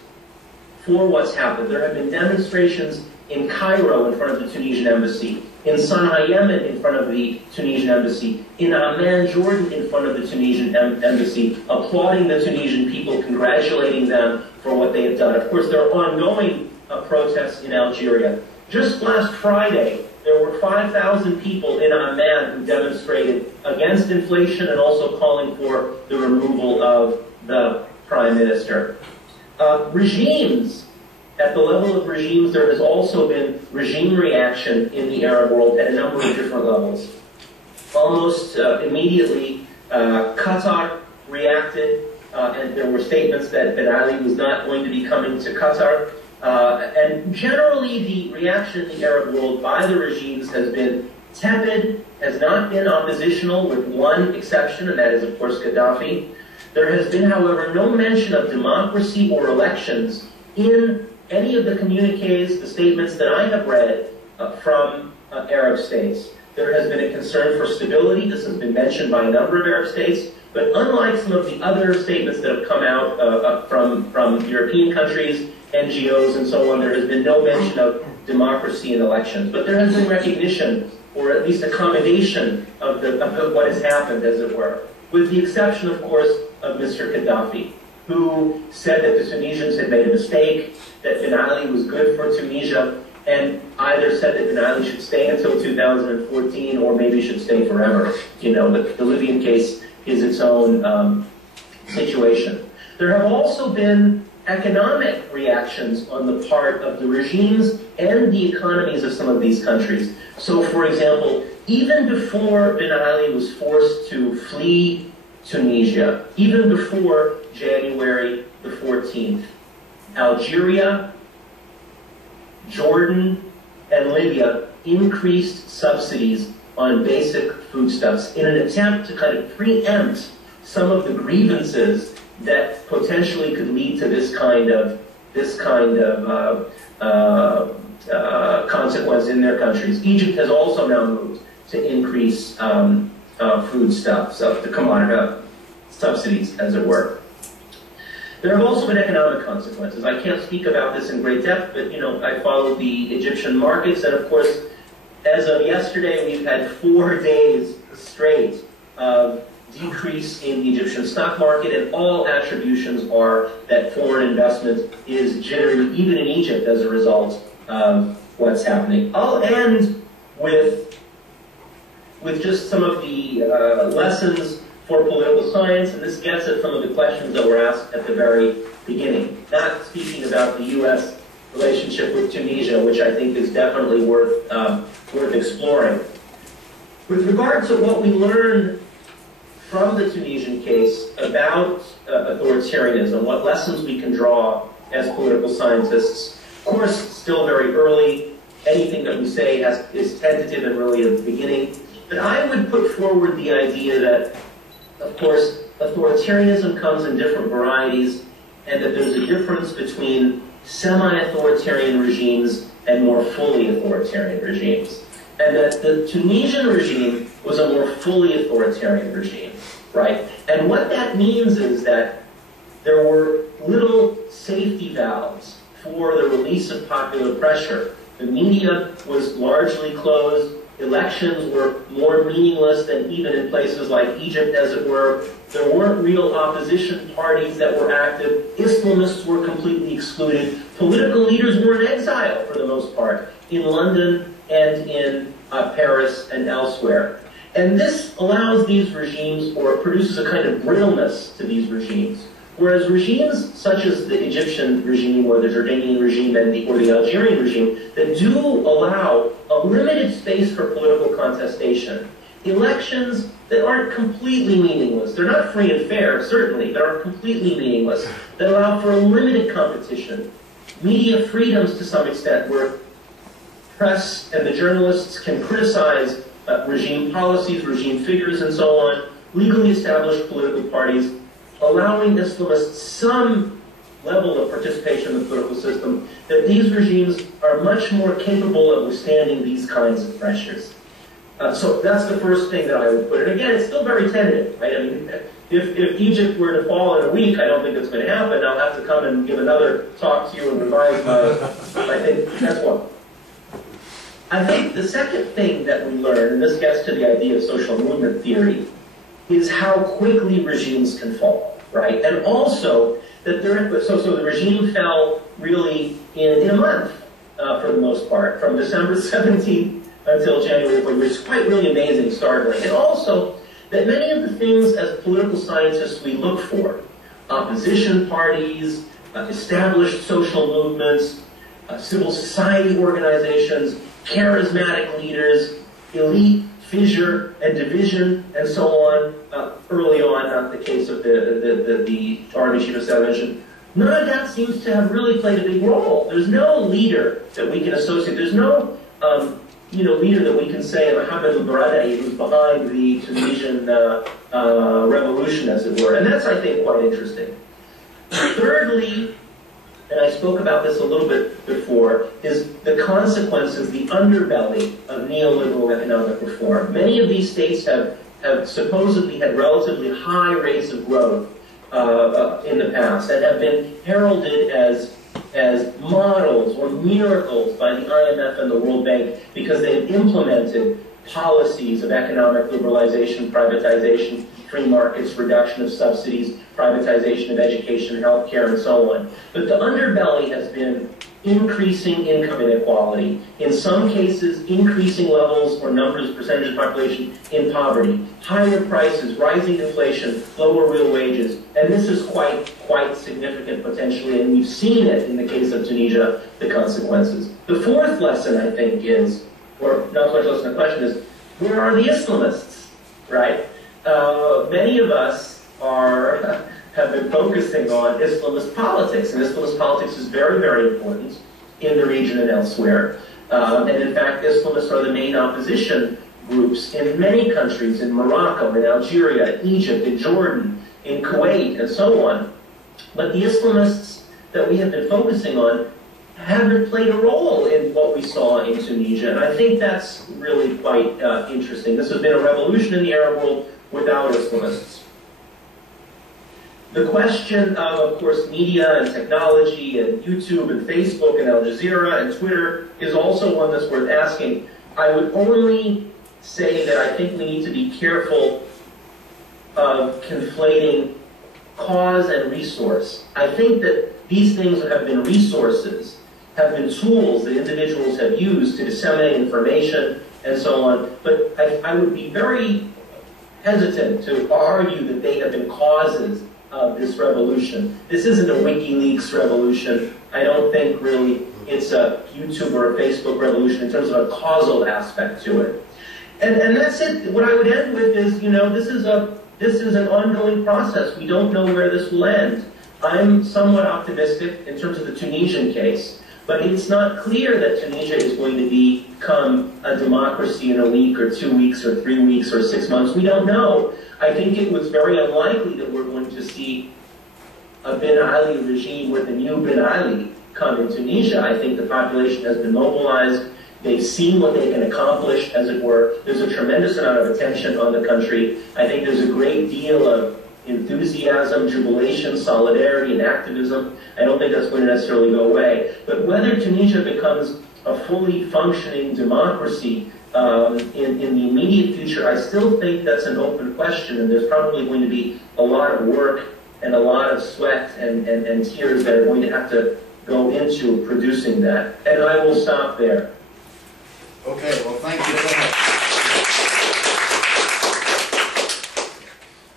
for what's happened. There have been demonstrations in Cairo in front of the Tunisian embassy, in Sana'a, Yemen in front of the Tunisian embassy, in Amman, Jordan in front of the Tunisian embassy, applauding the Tunisian people, congratulating them for what they have done. Of course, there are ongoing protests in Algeria. Just last Friday, there were 5,000 people in Amman who demonstrated against inflation and also calling for the removal of the prime minister. Regimes, at the level of regimes, there has also been regime reaction in the Arab world at a number of different levels. Almost immediately, Qatar reacted, and there were statements that Ben Ali was not going to be coming to Qatar. And generally, the reaction in the Arab world by the regimes has been tepid, has not been oppositional, with one exception, and that is, of course, Gaddafi. There has been, however, no mention of democracy or elections in any of the communiques, the statements that I have read from Arab states. There has been a concern for stability. This has been mentioned by a number of Arab states. But unlike some of the other statements that have come out from European countries, NGOs and so on, there has been no mention of democracy and elections. But there has been recognition, or at least accommodation, of what has happened, as it were. With the exception, of course, of Mr. Gaddafi, who said that the Tunisians had made a mistake, that Ben Ali was good for Tunisia, and either said that Ben Ali should stay until 2014 or maybe should stay forever. You know, the Libyan case is its own situation. There have also been economic reactions on the part of the regimes and the economies of some of these countries. So, for example, even before Ben Ali was forced to flee Tunisia, even before January the 14th, Algeria, Jordan, and Libya increased subsidies on basic foodstuffs in an attempt to kind of preempt some of the grievances that potentially could lead to this kind of consequence in their countries. Egypt has also now moved to increase foodstuffs, the commodity subsidies, as it were. There have also been economic consequences. I can't speak about this in great depth, but I followed the Egyptian markets, and of course, as of yesterday, we've had 4 days straight of decrease in the Egyptian stock market, and all attributions are that foreign investment is jittery, even in Egypt, as a result of what's happening. I'll end with just some of the lessons for political science, and this gets at some of the questions that were asked at the very beginning. Not speaking about the U.S. relationship with Tunisia, which I think is definitely worth exploring. With regard to what we learned from the Tunisian case about authoritarianism, what lessons we can draw as political scientists, of course, still very early. Anything that we say is tentative and really at the beginning. But I would put forward the idea that, of course, authoritarianism comes in different varieties, and that there's a difference between semi-authoritarian regimes and more fully authoritarian regimes. And that the Tunisian regime was a more fully authoritarian regime, right? And what that means is that there were little safety valves for the release of popular pressure. The media was largely closed. Elections were more meaningless than even in places like Egypt, as it were. There weren't real opposition parties that were active. Islamists were completely excluded. Political leaders were in exile, for the most part, in London and in Paris and elsewhere. And this allows these regimes, or produces a kind of brittleness to these regimes. Whereas regimes such as the Egyptian regime or the Jordanian regime or the Algerian regime that do allow a limited space for political contestation, elections that aren't completely meaningless, they're not free and fair, certainly, but aren't completely meaningless, that allow for a limited competition, media freedoms to some extent, where press and the journalists can criticize regime policies, regime figures, and so on, legally established political parties, allowing Islamists some level of participation in the political system, that these regimes are much more capable of withstanding these kinds of pressures. So that's the first thing that I would put. And again, it's still very tentative, right? I mean, if Egypt were to fall in a week, I don't think it's going to happen. I'll have to come and give another talk to you and revise my, I think that's one. I think the second thing that we learn, and this gets to the idea of social movement theory, is how quickly regimes can fall, right? And also that so the regime fell really in a month for the most part, from December 17th until January 4th, which is quite really amazing, startling. And also that many of the things as political scientists we look for, opposition parties, established social movements, civil society organizations, charismatic leaders, elite fissure and division, and so on, early on, not the case of the army chief of staff mentioned. None of that seems to have really played a big role. There's no leader that we can associate. There's no leader that we can say, Mohammed al-Baradei, who's behind the Tunisian revolution, as it were. And that's, I think, quite interesting. Thirdly, and I spoke about this a little bit before, is the consequences, the underbelly of neoliberal economic reform. Many of these states have supposedly had relatively high rates of growth in the past and have been heralded as models or miracles by the IMF and the World Bank because they have implemented policies of economic liberalization, privatization, free markets, reduction of subsidies, privatization of education, healthcare, and so on. But the underbelly has been increasing income inequality. In some cases, increasing levels or numbers, percentage of population in poverty, higher prices, rising inflation, lower real wages. And this is quite significant potentially, and we've seen it in the case of Tunisia, the consequences. The fourth lesson, I think, is, or not so much lesson, the question is, where are the Islamists, right? Many of us have been focusing on Islamist politics, and Islamist politics is very, very important in the region and elsewhere. And in fact, Islamists are the main opposition groups in many countries, in Morocco, in Algeria, Egypt, in Jordan, in Kuwait, and so on. But the Islamists that we have been focusing on haven't played a role in what we saw in Tunisia, and I think that's really quite interesting. This has been a revolution in the Arab world without Islamists. The question of course, media and technology and YouTube and Facebook and Al Jazeera and Twitter is also one that's worth asking. I would only say that I think we need to be careful of conflating cause and resource. I think that these things have been resources, have been tools that individuals have used to disseminate information and so on, but I would be very hesitant to argue that they have been causes of this revolution. This isn't a WikiLeaks revolution. I don't think really it's a YouTube or a Facebook revolution in terms of a causal aspect to it. And that's it. What I would end with is, this is an ongoing process. We don't know where this will end. I'm somewhat optimistic in terms of the Tunisian case, but it's not clear that Tunisia is going to become a democracy in a week or 2 weeks or 3 weeks or 6 months. We don't know. I think it was very unlikely that we're going to see a Ben Ali regime with a new Ben Ali come in Tunisia. I think the population has been mobilized. They've seen what they can accomplish, as it were. There's a tremendous amount of attention on the country. I think there's a great deal of enthusiasm, jubilation, solidarity, and activism. I don't think that's going to necessarily go away. But whether Tunisia becomes a fully functioning democracy in the immediate future, I still think that's an open question, and there's probably going to be a lot of work and a lot of sweat and tears that are going to have to go into producing that. And I will stop there. Okay, well, thank you very much.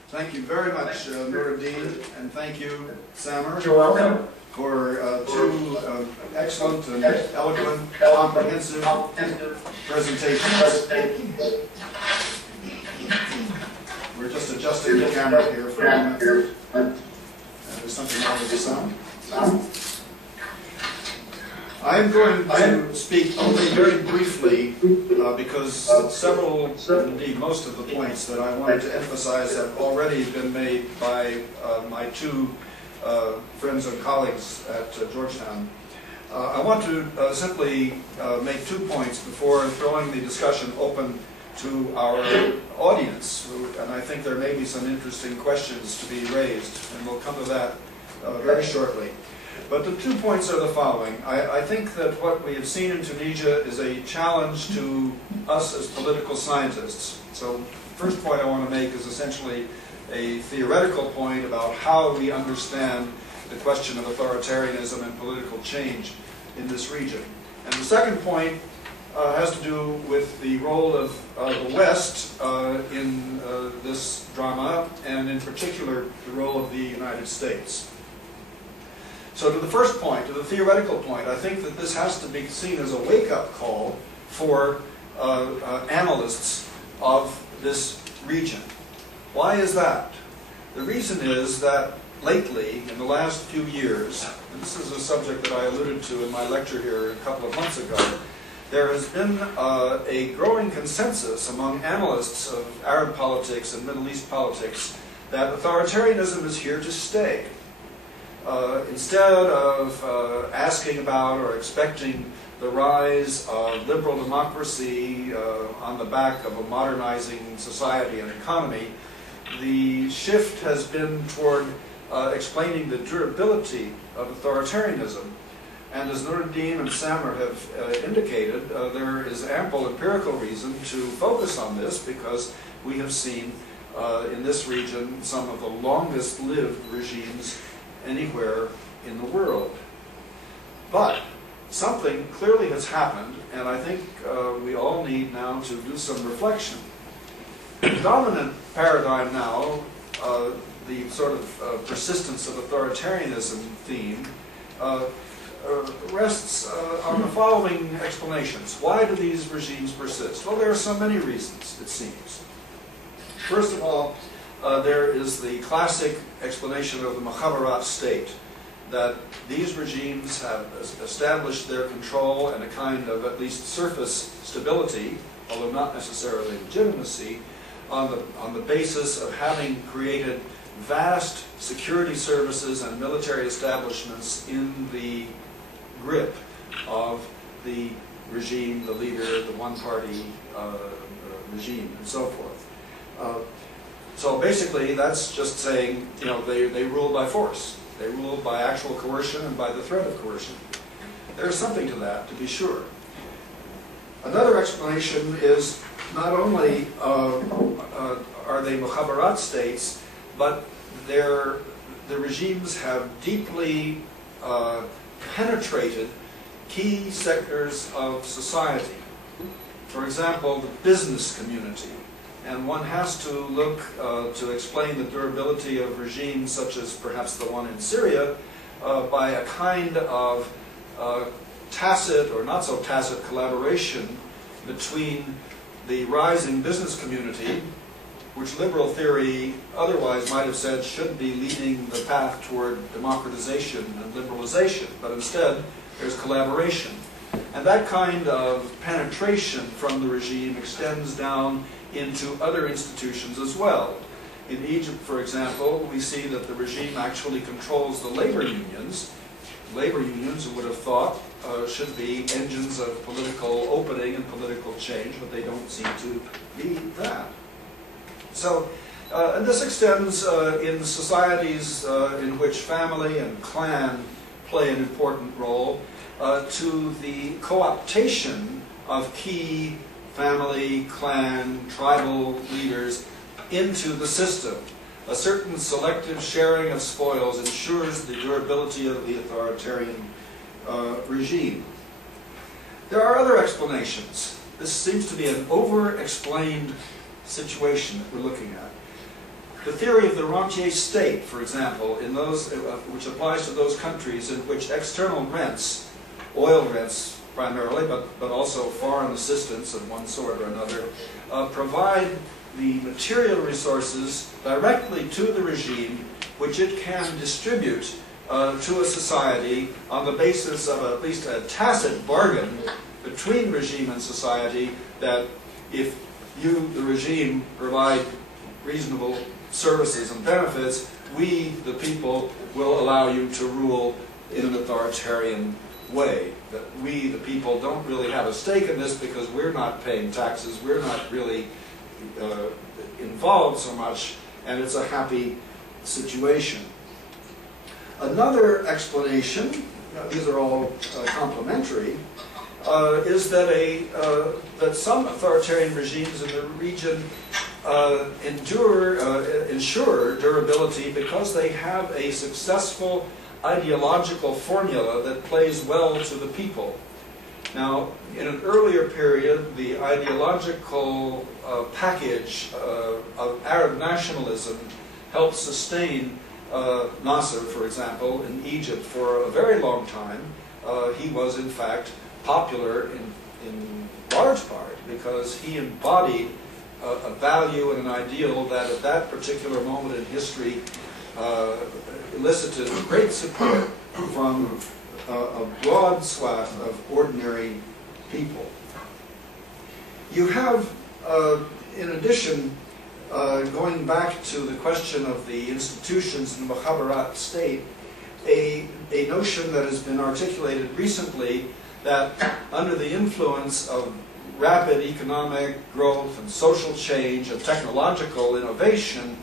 Thank you very much, Nuruddin, and thank you, Samer. You're welcome. For two excellent and eloquent, comprehensive presentations. We're just adjusting the camera here for a moment. There's something wrong with the sound. I'm going to speak only very briefly because several, indeed most of the points that I wanted to emphasize have already been made by my two friends and colleagues at Georgetown. I want to simply make 2 points before throwing the discussion open to our audience, and I think there may be some interesting questions to be raised, and we'll come to that very shortly. But the 2 points are the following. I think that what we have seen in Tunisia is a challenge to us as political scientists. So the first point I want to make is essentially a theoretical point about how we understand the question of authoritarianism and political change in this region. And the second point has to do with the role of the West in this drama, and in particular the role of the United States. So to the first point, to the theoretical point, I think that this has to be seen as a wake-up call for analysts of this region. Why is that? The reason is that lately, in the last few years, and this is a subject that I alluded to in my lecture here a couple of months ago, there has been a growing consensus among analysts of Arab politics and Middle East politics that authoritarianism is here to stay. Instead of asking about or expecting the rise of liberal democracy on the back of a modernizing society and economy, the shift has been toward explaining the durability of authoritarianism. And as Nuruddin and Samer have indicated, there is ample empirical reason to focus on this because we have seen in this region some of the longest-lived regimes anywhere in the world. But something clearly has happened, and I think we all need now to do some reflection. The dominant paradigm now, the sort of persistence of authoritarianism theme, rests on the following explanations. Why do these regimes persist? Well, there are so many reasons, it seems. First of all, there is the classic explanation of the Mukhabarat state, that these regimes have established their control and a kind of at least surface stability, although not necessarily legitimacy, on the basis of having created vast security services and military establishments in the grip of the regime, the leader, the one-party regime, and so forth. So basically, that's just saying, you know, they rule by force. They rule by actual coercion and by the threat of coercion. There's something to that, to be sure. Another explanation is not only are they Mukhabarat states, but the regimes have deeply penetrated key sectors of society. For example, the business community. And one has to look to explain the durability of regimes such as perhaps the one in Syria by a kind of tacit or not so tacit collaboration between the rising business community, which liberal theory otherwise might have said should be leading the path toward democratization and liberalization, but instead there's collaboration. And that kind of penetration from the regime extends down into other institutions as well. In Egypt, for example, we see that the regime actually controls the labor unions. Labor unions, who would have thought, should be engines of political opening and political change, but they don't seem to be that. So And this extends in societies in which family and clan play an important role to the co-optation of key family, clan, tribal leaders into the system. A certain selective sharing of spoils ensures the durability of the authoritarian regime. There are other explanations. This seems to be an over-explained situation that we're looking at. The theory of the rentier state, for example, in those, which applies to those countries in which external rents, oil rents primarily, but also foreign assistance of one sort or another, provide the material resources directly to the regime, which it can distribute to a society on the basis of at least a tacit bargain between regime and society that if you, the regime, provide reasonable services and benefits, we, the people, will allow you to rule in an authoritarian way. That we, the people, don't really have a stake in this because we're not paying taxes, we're not really involved so much, and it's a happy situation. Another explanation, these are all complementary, is that that some authoritarian regimes in the region ensure durability because they have a successful ideological formula that plays well to the people. Now, in an earlier period, the ideological package of Arab nationalism helped sustain Nasser, for example, in Egypt for a very long time. He was, in fact, popular in large part because he embodied a value and an ideal that at that particular moment in history elicited great support from a broad swath of ordinary people. You have, in addition, going back to the question of the institutions in the Mukhabarat state, a notion that has been articulated recently that under the influence of rapid economic growth and social change and technological innovation,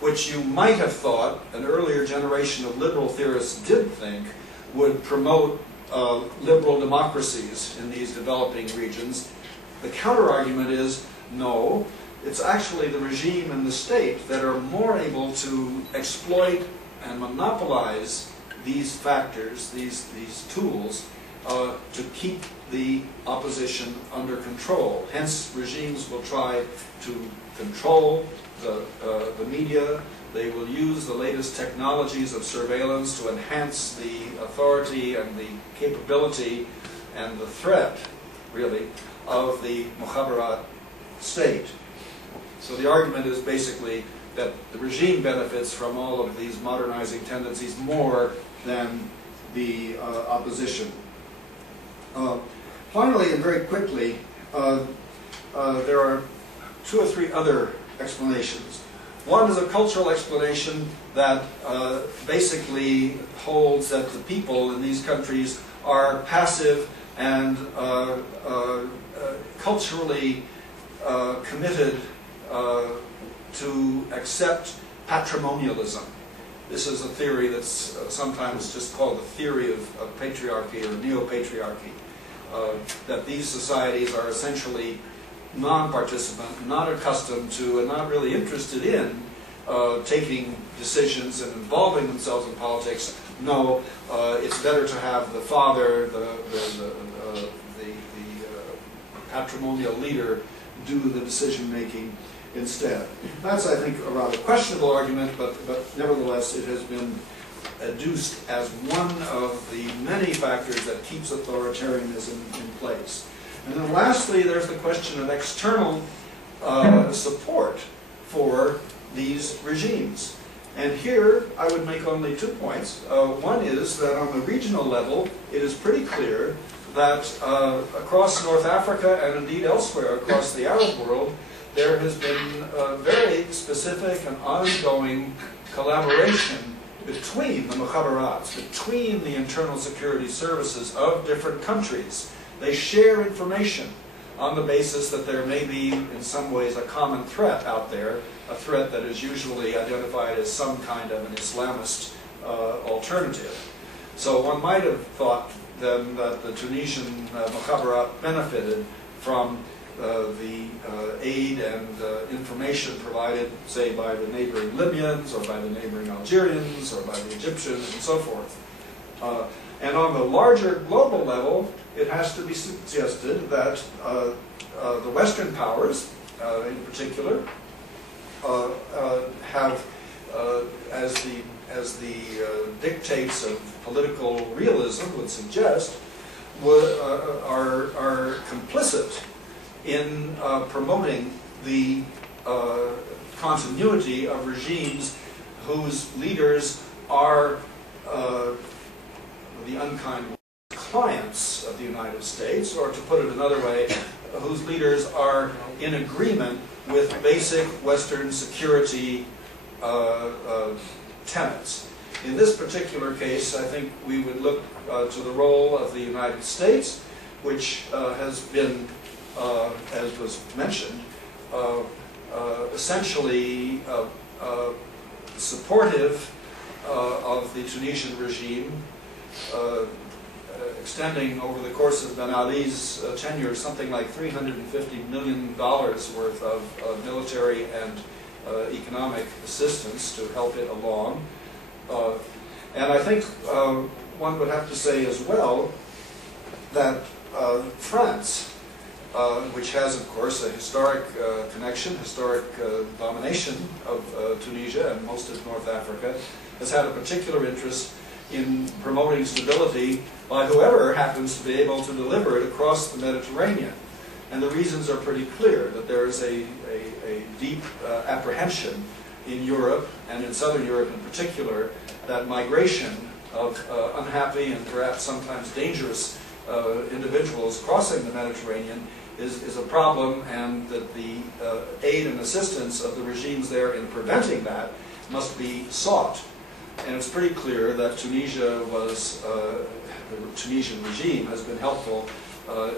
which you might have thought an earlier generation of liberal theorists did think would promote liberal democracies in these developing regions. The counter-argument is, no, it's actually the regime and the state that are more able to exploit and monopolize these factors, these tools, to keep the opposition under control. Hence, regimes will try to control the media. They will use the latest technologies of surveillance to enhance the authority and the capability and the threat, really, of the Mukhabarat state. So the argument is basically that the regime benefits from all of these modernizing tendencies more than the opposition. Finally, and very quickly, there are two or three other explanations. One is a cultural explanation that basically holds that the people in these countries are passive and culturally committed to accept patrimonialism. This is a theory that's sometimes just called the theory of patriarchy or neo-patriarchy. That these societies are essentially non-participant, not accustomed to, and not really interested in taking decisions and involving themselves in politics. No, it's better to have the father, the patrimonial leader, do the decision-making instead. That's, I think, a rather questionable argument, but nevertheless it has been adduced as one of the many factors that keeps authoritarianism in place. And then lastly, there's the question of external support for these regimes. And here I would make only 2 points. One is that on the regional level, it is pretty clear that across North Africa and indeed elsewhere across the Arab world, there has been very specific and ongoing collaboration between the mukhabarats, between the internal security services of different countries. They share information. on the basis that there may be, in some ways, a common threat out there, a threat that is usually identified as some kind of an Islamist alternative. So one might have thought then that the Tunisian Mukhabarat benefited from the aid and information provided, say, by the neighboring Libyans, or by the neighboring Algerians, or by the Egyptians, and so forth. And on the larger global level, it has to be suggested that the Western powers, in particular, have, as the dictates of political realism would suggest, are complicit in promoting the continuity of regimes whose leaders are the unkind clients of the United States, or to put it another way, whose leaders are in agreement with basic Western security tenets. In this particular case, I think we would look to the role of the United States, which has been, as was mentioned, essentially supportive of the Tunisian regime, extending over the course of Ben Ali's tenure something like $350 million worth of military and economic assistance to help it along. And I think one would have to say as well that France, which has, of course, a historic connection, historic domination of Tunisia and most of North Africa, has had a particular interest in promoting stability by whoever happens to be able to deliver it across the Mediterranean. And the reasons are pretty clear, that there is a deep apprehension in Europe, and in Southern Europe in particular, that migration of unhappy and perhaps sometimes dangerous individuals crossing the Mediterranean is a problem, and that the aid and assistance of the regimes there in preventing that must be sought. And it's pretty clear that Tunisia was, the Tunisian regime has been helpful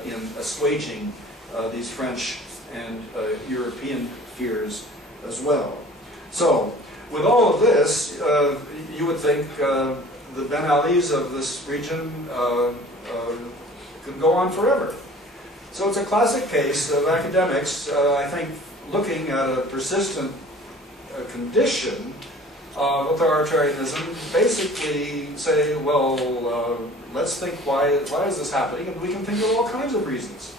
in assuaging these French and European fears as well. So, with all of this, you would think the Ben Alis of this region could go on forever. So it's a classic case of academics, I think, looking at a persistent condition of authoritarianism, basically say, well, let's think, why is this happening? And we can think of all kinds of reasons.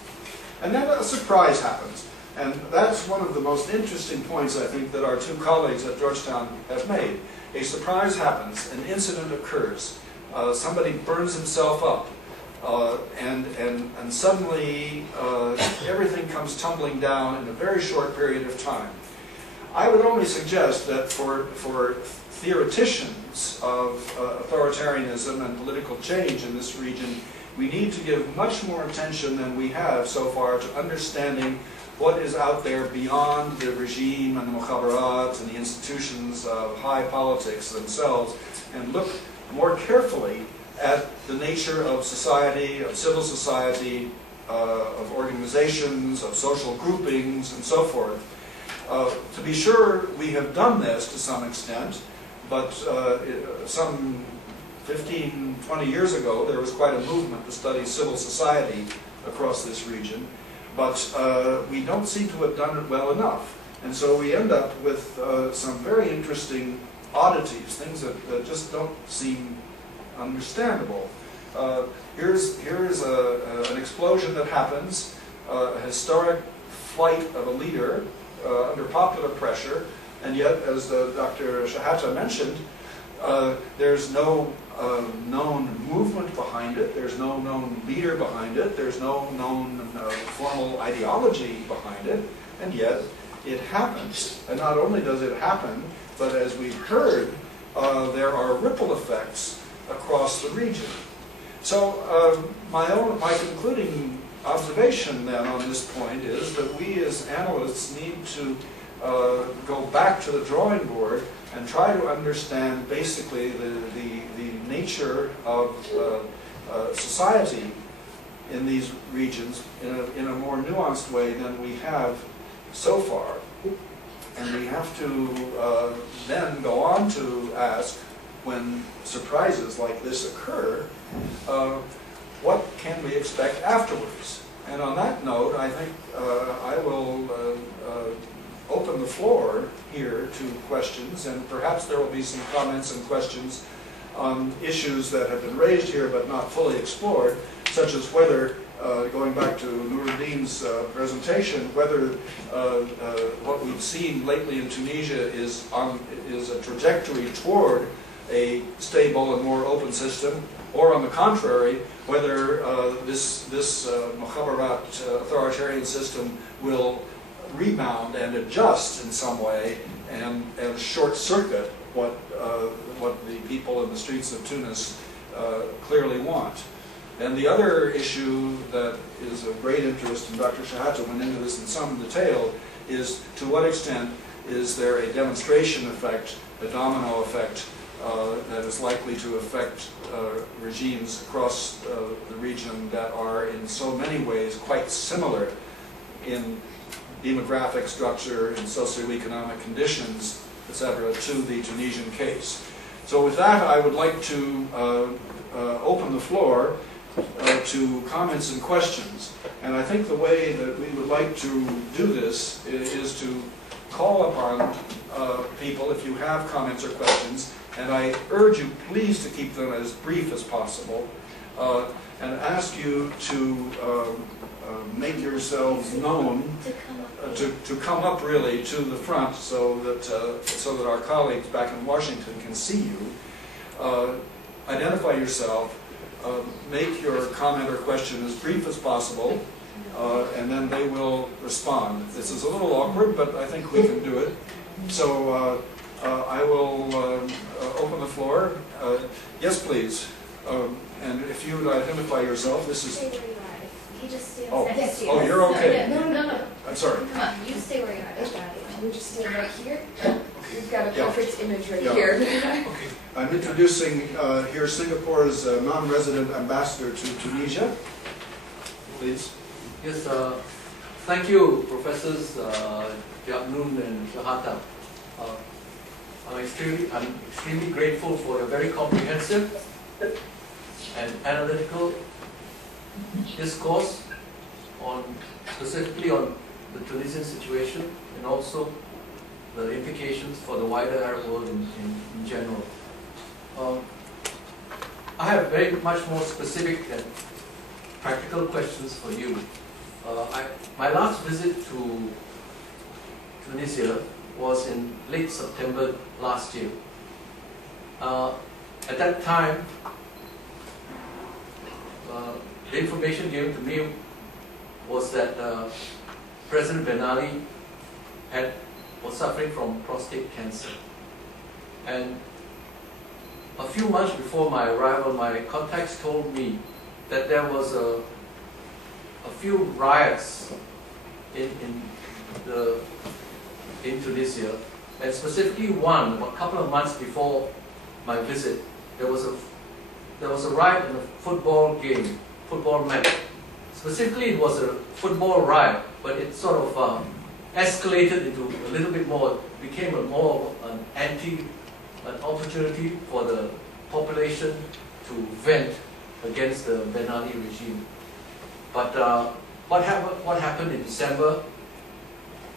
And then a surprise happens. And that's one of the most interesting points, I think, that our two colleagues at Georgetown have made. A surprise happens, an incident occurs, somebody burns himself up, and suddenly everything comes tumbling down in a very short period of time. I would only suggest that for theoreticians of authoritarianism and political change in this region, we need to give much more attention than we have so far to understanding what is out there beyond the regime and the mukhabarat and the institutions of high politics themselves, and look more carefully at the nature of society, of civil society, of organizations, of social groupings, and so forth. To be sure, we have done this to some extent, but some 15, 20 years ago, there was quite a movement to study civil society across this region, but we don't seem to have done it well enough. And so we end up with some very interesting oddities, things that just don't seem understandable. Here's an explosion that happens, a historic flight of a leader under popular pressure, and yet, as Dr. Shahata mentioned, there's no known movement behind it, there's no known leader behind it, there's no known formal ideology behind it, and yet it happens. And not only does it happen, but as we've heard, there are ripple effects across the region. So my concluding observation then on this point is that we as analysts need to go back to the drawing board and try to understand basically the nature of society in these regions in a more nuanced way than we have so far. And we have to then go on to ask, when surprises like this occur, what can we expect afterwards? And on that note, I think I will open the floor here to questions, and perhaps there will be some comments and questions on issues that have been raised here but not fully explored, such as whether, going back to Nuruddin's presentation, whether what we've seen lately in Tunisia is a trajectory toward a stable and more open system, or on the contrary, whether this Mukhabarat authoritarian system will rebound and adjust in some way and short-circuit what the people in the streets of Tunis clearly want. And the other issue that is of great interest, and Dr. Shahata went into this in some detail, is to what extent is there a demonstration effect, a domino effect, that is likely to affect regimes across the region that are in so many ways quite similar in demographic structure and socioeconomic conditions, etc., to the Tunisian case. So with that, I would like to open the floor to comments and questions. And I think the way that we would like to do this is to call upon people, if you have comments or questions, and I urge you please to keep them as brief as possible, and ask you to make yourselves known, to come up really to the front so that our colleagues back in Washington can see you. Identify yourself, make your comment or question as brief as possible, and then they will respond. This is a little awkward, but I think we can do it. So I will open the floor. Yes, please. And if you would identify yourself, this is... Stay where you are. He just stays Oh. next to you. Oh, you're okay. No. I'm sorry. Come on, you stay where you are. Can we just stand right here? We've got a Yeah. perfect image right Yeah. here. Okay. I'm introducing here Singapore's non-resident ambassador to Tunisia. Please. Yes, thank you, Professors Jabnoon and Shahata. I'm extremely grateful for a very comprehensive and analytical discourse specifically on the Tunisian situation and also the implications for the wider Arab world in general. I have very much more specific and practical questions for you. My last visit to Tunisia was in late September last year. At that time, the information given to me was that President Ben Ali was suffering from prostate cancer. And a few months before my arrival, my contacts told me that there was a few riots in Tunisia, and specifically one, a couple of months before my visit, there was a riot in a football match. Specifically, it was a football riot, but it sort of escalated into a little bit more, became an opportunity for the population to vent against the Ben Ali regime. But what happened in December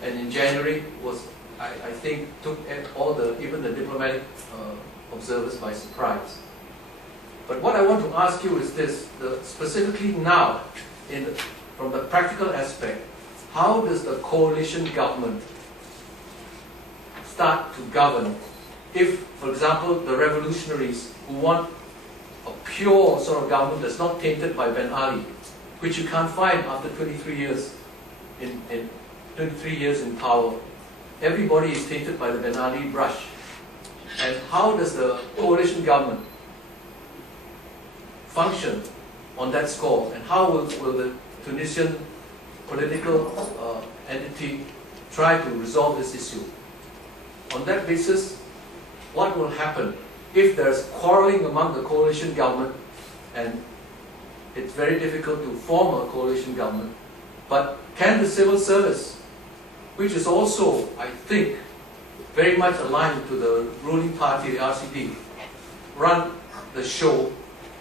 and in January was, I think, took even the diplomatic observers by surprise. But what I want to ask you is this: specifically now, from the practical aspect, how does the coalition government start to govern if, for example, the revolutionaries who want a pure sort of government that's not tainted by Ben Ali, which you can't find after 23 years in power. Everybody is tainted by the Ben Ali brush. And how does the coalition government function on that score? And how will the Tunisian political entity try to resolve this issue? On that basis, what will happen if there's quarreling among the coalition government and it's very difficult to form a coalition government. But can the civil service, which is also, I think, very much aligned to the ruling party, the RCP, run the show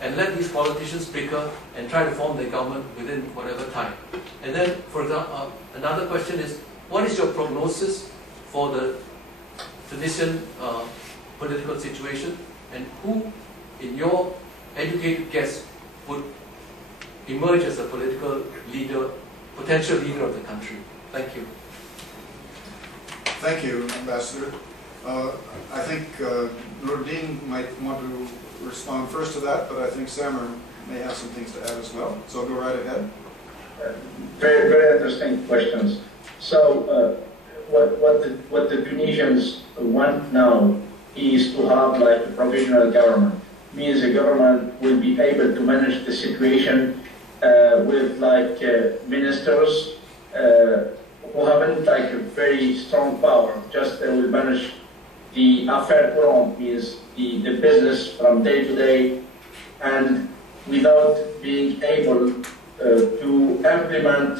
and let these politicians bicker and try to form their government within whatever time? And then, for example, another question is, what is your prognosis for the Tunisian political situation, and who, in your educated guess, would emerge as a political leader, potential leader of the country? Thank you. Thank you, Ambassador. I think Nordine might want to respond first to that, but I think Samer may have some things to add as well. So go right ahead. Very, very interesting questions. So what the Tunisians want now is to have like a provisional government. Means the government will be able to manage the situation with like ministers who haven't like a very strong power. Just they will manage the affaire courante, means the business from day to day, and without being able to implement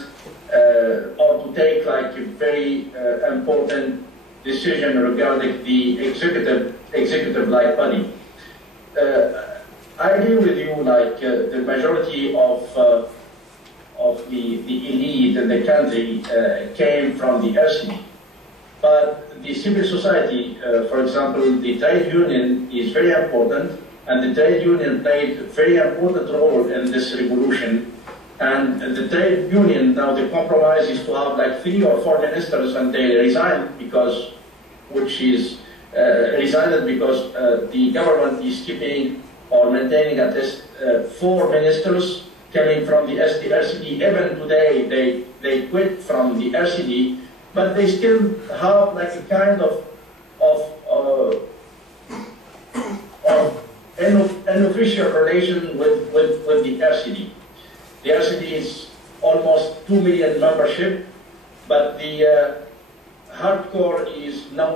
or to take like a very important decision regarding the executive like body. I agree with you, like the majority of the elite in the country came from the RCD. But the civil society, for example, the trade union is very important, and the trade union played a very important role in this revolution. And the trade union, now the compromise is to have like 3 or 4 ministers, and they resigned because, resigned because the government is keeping or maintaining at least 4 ministers coming from the RCD. Even today, they quit from the RCD, but they still have like a kind of unofficial relation with the RCD. The RCD is almost 2 million membership, but the hardcore is no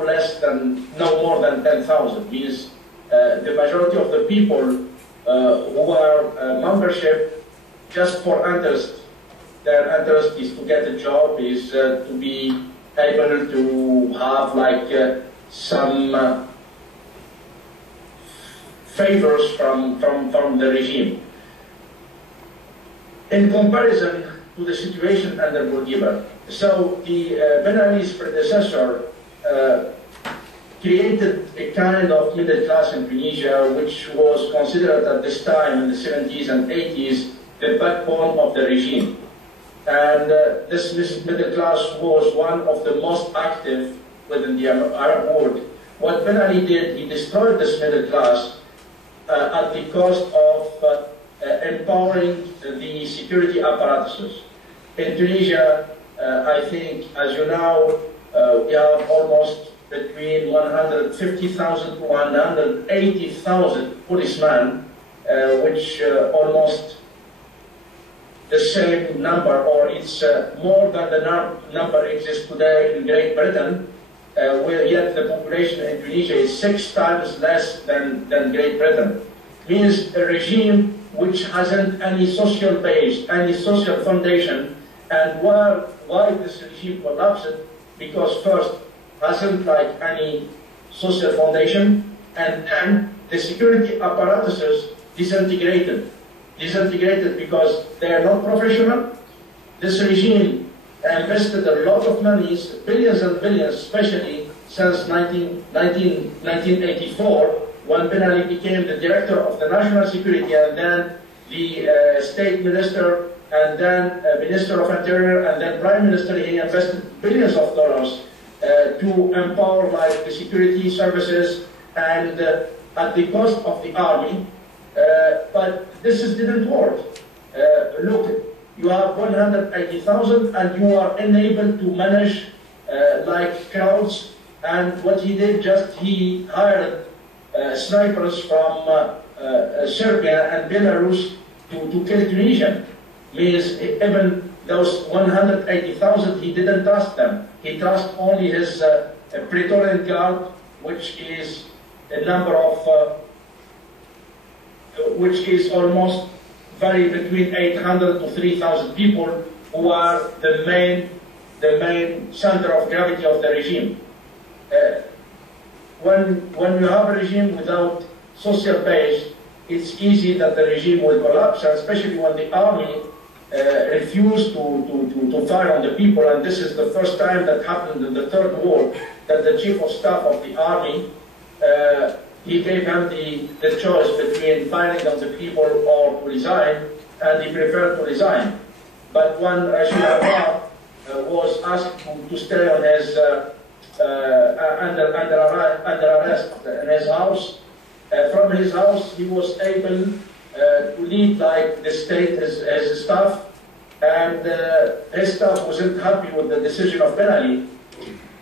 more than 10,000. Means the majority of the people who are membership just for interest. Their interest is to get a job, is to be able to have like some favors from the regime. In comparison to the situation under Bourguiba, so the Ben Ali's predecessor created a kind of middle class in Tunisia, which was considered at this time in the 70s and 80s the backbone of the regime. And this middle class was one of the most active within the Arab world. What Ben Ali did, he destroyed this middle class at the cost of empowering the security apparatuses. In Tunisia, I think, as you know, we have almost between 150,000 to 180,000 policemen, which almost the same number, or it's more than the number exists today in Great Britain, where yet the population in Tunisia is 6 times less than Great Britain. Means a regime which hasn't any social base, any social foundation. And why this regime collapsed? Because first, hasn't like any social foundation, and then the security apparatuses disintegrated because they are not professional. This regime invested a lot of money, billions and billions, especially since 1984, when Ben Ali became the director of the national security, and then the state minister, and then minister of interior, and then prime minister. He invested billions of dollars to empower like the security services, and at the cost of the army. But this didn't work. Look, you have 180,000 and you are unable to manage like crowds. And what he did, he hired snipers from Serbia and Belarus to kill Tunisians. Means even those 180,000, he didn't trust them. He trusted only his Praetorian Guard, which is a number of which is almost vary between 800 to 3,000 people who are the main center of gravity of the regime. When you have a regime without social base, it's easy that the regime will collapse, and especially when the army refused to fire on the people. And this is the first time that happened in the Third War, that the chief of staff of the army, he gave him the choice between firing on the people or to resign, and he preferred to resign. But when Rashid Abbas was asked to stay on his under arrest in his house, from his house he was able to lead like the state, his staff, and his staff wasn't happy with the decision of Ben Ali.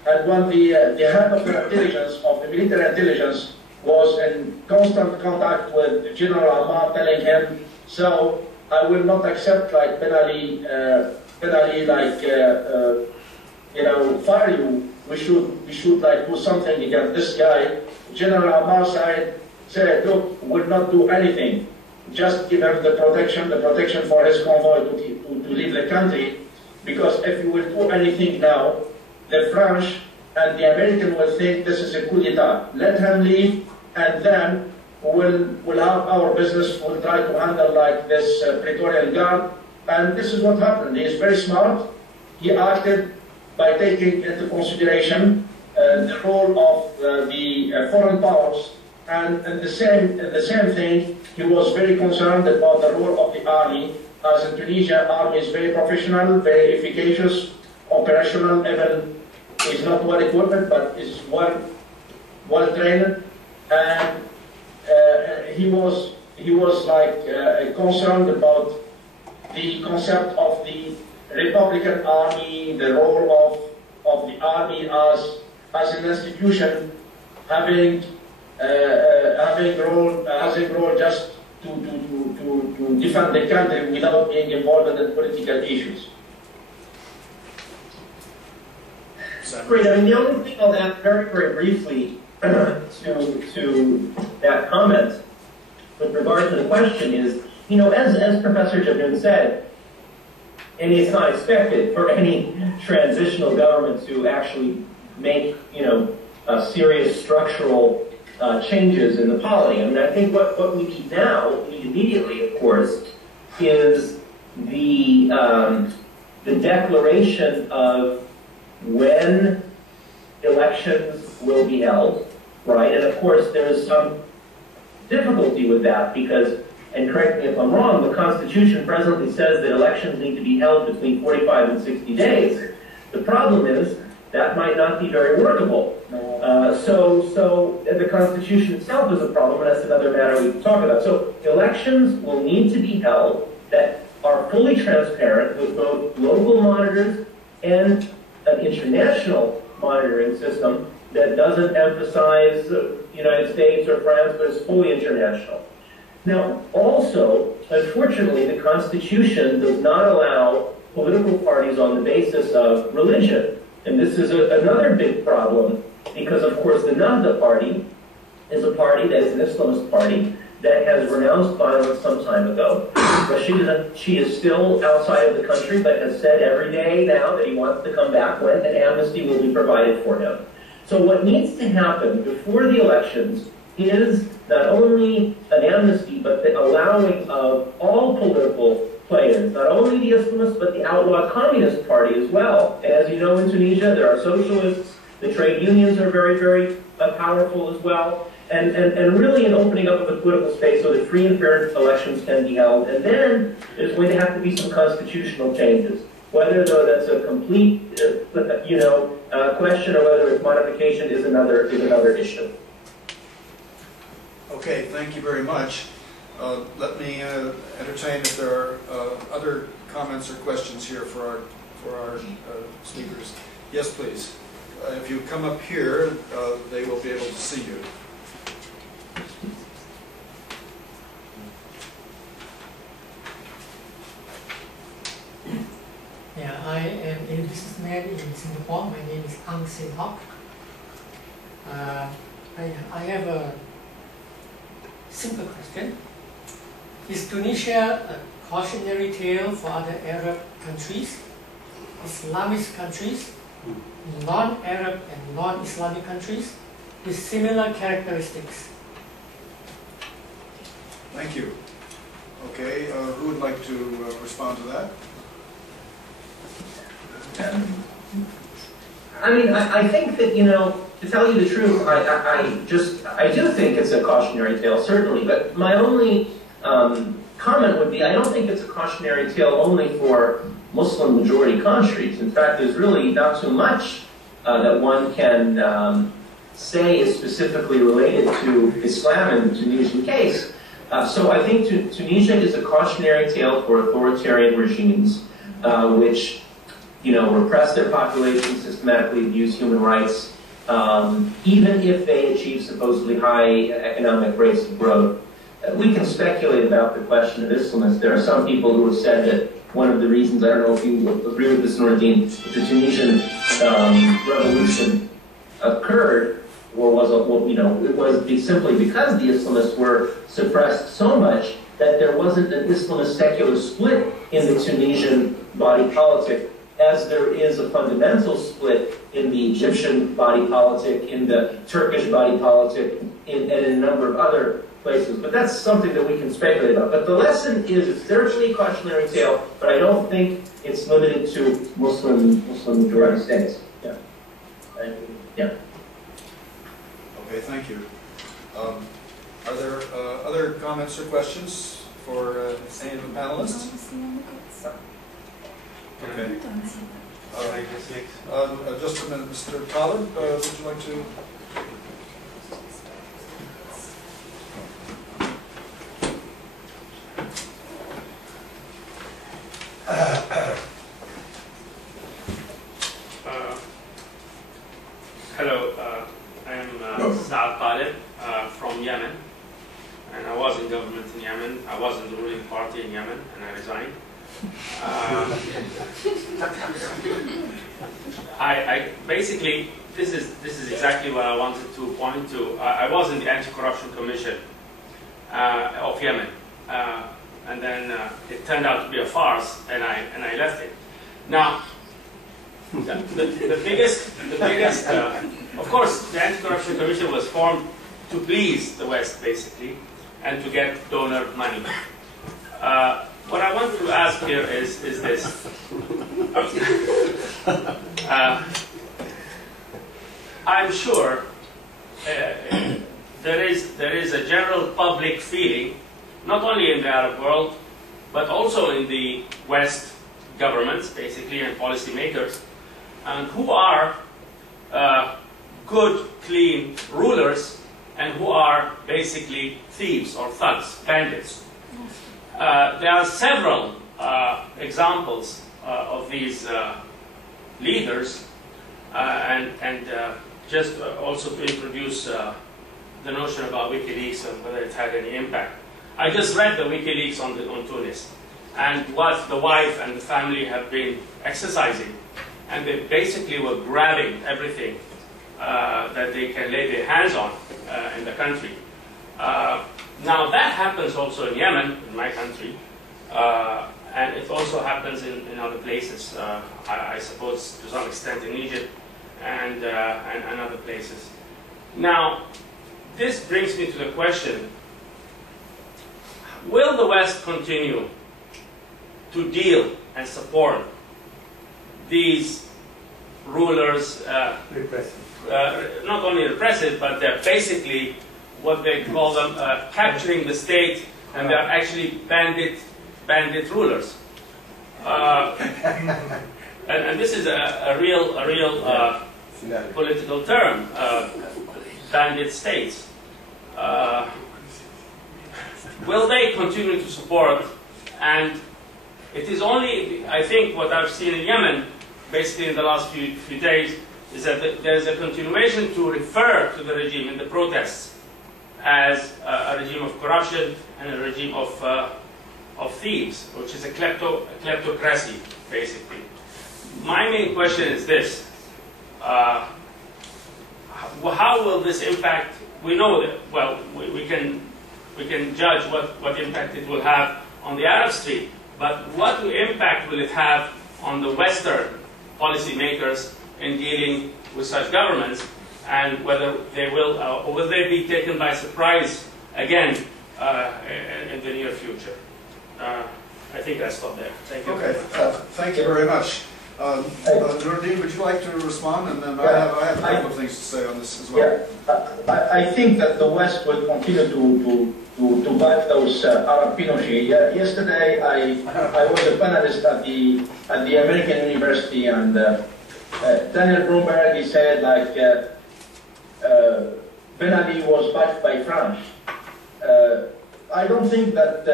And when the head of the intelligence, of the military intelligence, was in constant contact with General Ammar, telling him, so I will not accept like Ben Ali like fire you. We should like do something against this guy. General Ammar said, look, we'll not do anything. Just give him the protection for his convoy to leave the country, because if you will do anything now, the French and the American will think this is a coup d'etat. Let him leave, and then we'll have our business. We'll try to handle like this Praetorian Guard. And this is what happened. He is very smart. He acted by taking into consideration the role of the foreign powers, and the same thing, he was very concerned about the role of the army. As in Tunisia, army is very professional, very efficacious, operational, even is not well equipped, but is well trained. And he was like concerned about the concept of the Republican Army, the role of the army as an institution having a role just to defend the country without being involved in political issues. Great. I mean, the only thing I'll add very, very briefly to that comment with regard to the question is, as Professor Jabnoon said, and it's not expected for any transitional government to actually make, serious structural changes in the polity. I mean, I think what we need now, immediately, of course, is the declaration of when elections will be held, right? And of course, there is some difficulty with that because, and correct me if I'm wrong, the Constitution presently says that elections need to be held between 45 and 60 days. The problem is that might not be very workable. So the Constitution itself is a problem, and that's another matter we can talk about. So elections will need to be held that are fully transparent with both local monitors and an international monitoring system that doesn't emphasize the United States or France, but is fully international. Now, also, unfortunately, the Constitution does not allow political parties on the basis of religion. And this is another big problem because, of course, the Nahda party is a party that is an Islamist party that has renounced violence some time ago. She is still outside of the country, but has said every day now that he wants to come back when an amnesty will be provided for him. So what needs to happen before the elections is not only an amnesty, but the allowing of all political players, not only the Islamists, but the outlawed Communist Party as well. And as you know, in Tunisia, there are socialists, the trade unions are very, very powerful as well, and really an opening up of the political space so that free and fair elections can be held. And then there's going to have to be some constitutional changes. Whether, though, that's a complete, question or whether it's modification is another issue. Okay, thank you very much. Let me entertain if there are other comments or questions here for our speakers. Yes, please. If you come up here, they will be able to see you. Yeah, I am a businessman in Singapore. My name is Ang Sin Hock. I have a simple question. Is Tunisia a cautionary tale for other Arab countries, Islamist countries, non-Arab and non-Islamic countries with similar characteristics? Thank you. Okay, who would like to respond to that? I mean, I think that, you know, to tell you the truth, I do think it's a cautionary tale, certainly, but my only comment would be, I don't think it's a cautionary tale only for Muslim majority countries. In fact, there's really not too much that one can say is specifically related to Islam in the Tunisian case. So I think Tunisia is a cautionary tale for authoritarian regimes which, you know, repress their population, systematically abuse human rights, even if they achieve supposedly high economic rates of growth. We can speculate about the question of Islamists. There are some people who have said that one of the reasons, I don't know if you agree with this, Noordine, if the Tunisian revolution occurred, or was, you know, it was simply because the Islamists were suppressed so much that there wasn't an Islamist secular split in the Tunisian body politic, as there is a fundamental split in the Egyptian body politic, in the Turkish body politic, and in a number of other places. But that's something that we can speculate about. But the lesson is, it's certainly a cautionary tale, but I don't think it's limited to Muslim majority states. Yeah. Yeah. Okay, thank you. Are there other comments or questions for any of the panelists? Okay. Just a minute, Mr. Talib, would you like to? Hello, I am Saad Talib from Yemen, and I was in government in Yemen. I was in the ruling party in Yemen, and I resigned. I basically, this is exactly what I wanted to point to. I was in the Anti-Corruption Commission of Yemen, and then it turned out to be a farce, and I left it. Now, the biggest, of course, the Anti-Corruption Commission was formed to please the West, basically, and to get donor money. What I want to ask here is this. I'm sure there is a general public feeling, not only in the Arab world, but also in the West governments, basically, and policymakers, and who are good, clean rulers, and who are basically thieves or thugs, bandits. There are several examples of these leaders, and just also to introduce the notion about WikiLeaks and whether it had any impact. I just read the WikiLeaks on Tunis, and what the wife and the family have been exercising, and they basically were grabbing everything that they can lay their hands on in the country. Now that happens also in Yemen, in my country, and it also happens in other places. I suppose to some extent in Egypt and other places. Now, this brings me to the question: will the West continue to deal and support these rulers? Not only repressive, but they're basically what they call them capturing the state, and they're actually bandit rulers. And this is a real political term, bandit states. Will they continue to support? And it is only, I think, what I've seen in Yemen, basically in the last few days, is that there's a continuation to refer to the regime in the protests as a regime of corruption and a regime of thieves, which is a kleptocracy, basically. My main question is this: how will this impact? We know that, well, we can we can judge what impact it will have on the Arab street. But what impact will it have on the Western policymakers in dealing with such governments, and whether they will, or will they be taken by surprise again in the near future? I think I stop there. Thank you. Okay, thank you very much. Nurdin, would you like to respond? And then I have a couple of things to say on this as well. Yeah, I think that the West will continue to back those Arab Pinochet. Yesterday, I was a panelist at the American University, and Daniel Bromberg, he said like Ben Ali was backed by France. I don't think that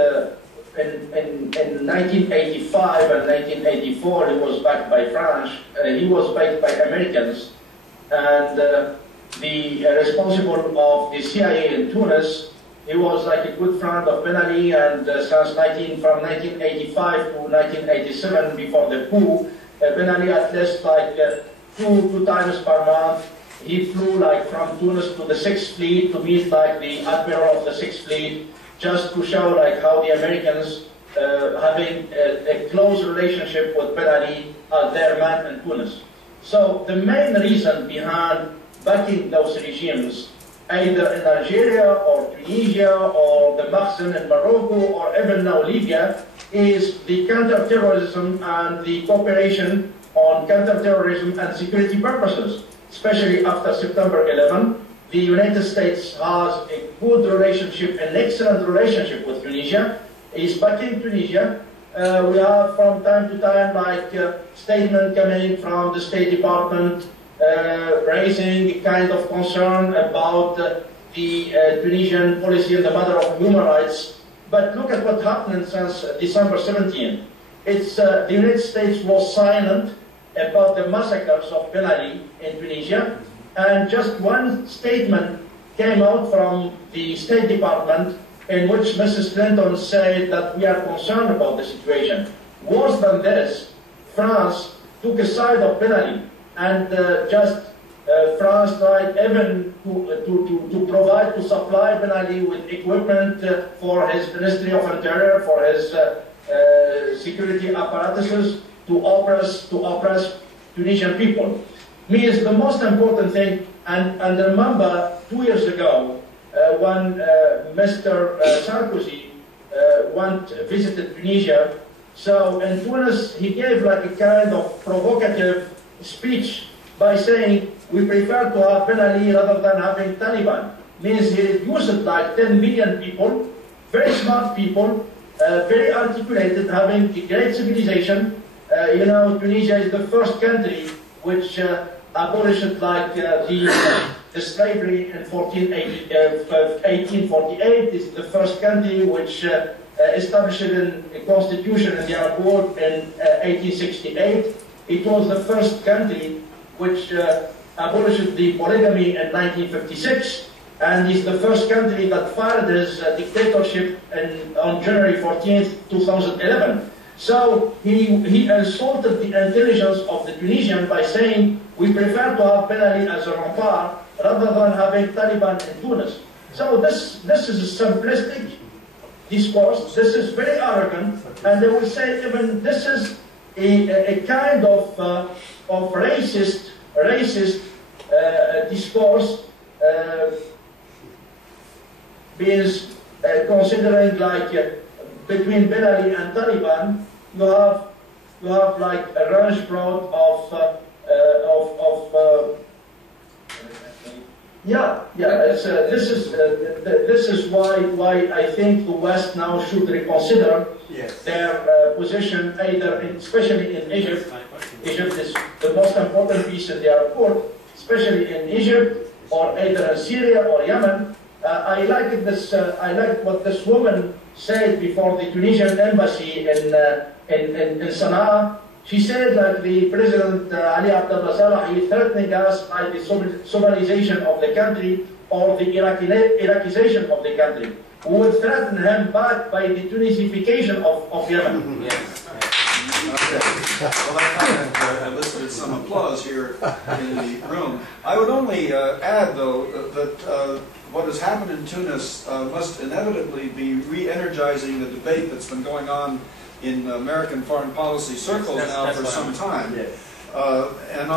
in 1985 and 1984 he was backed by France. He was backed by Americans, and the responsible of the CIA in Tunis, he was like a good friend of Ben Ali, and from 1985 to 1987, before the coup, Ben Ali at least like two times per month, he flew like from Tunis to the 6th Fleet to meet like the Admiral of the 6th Fleet, just to show like how the Americans having a close relationship with Ben Ali as their man in Tunis. So the main reason behind backing those regimes, either in Algeria or Tunisia or the Makhzen in Morocco or even now Libya, is the counterterrorism and the cooperation on counterterrorism and security purposes, especially after September 11. The United States has a good relationship, an excellent relationship with Tunisia. Is backing Tunisia. We have from time to time like statement coming from the State Department raising a kind of concern about the Tunisian policy in the matter of human rights. But look at what happened since December 17. It's the United States was silent about the massacres of Ben Ali in Tunisia, and just one statement came out from the State Department in which Mrs. Clinton said that we are concerned about the situation. Worse than this, France took a side of Ben Ali, and France tried even to provide, to supply Ben Ali with equipment for his Ministry of Interior, for his security apparatuses to oppress Tunisian people. Means the most important thing, and remember 2 years ago, when Mr. Sarkozy visited Tunisia, so in Tunis he gave like a kind of provocative speech by saying we prefer to have Ben Ali rather than having Taliban. Means he reduced like 10 million people, very smart people, very articulated, having a great civilization. You know, Tunisia is the first country which abolished like the slavery in 1848. Is the first country which established a constitution in the Arab world in 1868. It was the first country which abolished the polygamy in 1956, and is the first country that fired his dictatorship on January 14th, 2011. So he insulted the intelligence of the Tunisian by saying, we prefer to have Ben Ali as a rampart rather than having Taliban in Tunis. So this is a simplistic discourse, this is very arrogant, and they will say even this is a kind of racist discourse, means considering like between Ben Ali and Taliban, you have like a range broad of this is why I think the West now should reconsider their position, either especially in Egypt. Egypt is the most important piece in the Arab world, especially in Egypt, or either in Syria or Yemen. I like what this woman said before the Tunisian embassy in Sana'a. She said that the President Ali Abdullah Saleh is threatening us by the Somalization of the country or the Iraqization of the country. We would threaten him back by the Tunisification of Yemen. Yes. Well, that comment elicited some applause here in the room. I would only add, though, that what has happened in Tunis must inevitably be re-energizing the debate that's been going on in American foreign policy circles now for some time. And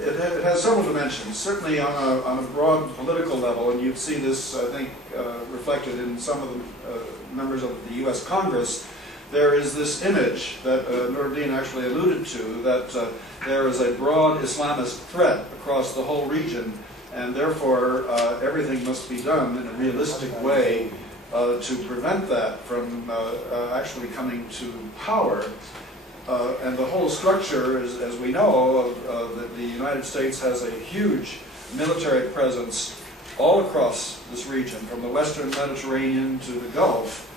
it has several dimensions, certainly on a broad political level, and you'd see this, I think, reflected in some of the members of the U.S. Congress. There is this image that Nuruddin actually alluded to, that there is a broad Islamist threat across the whole region, and therefore everything must be done in a realistic way to prevent that from actually coming to power. And the whole structure, as we know, that the United States has a huge military presence all across this region, from the Western Mediterranean to the Gulf,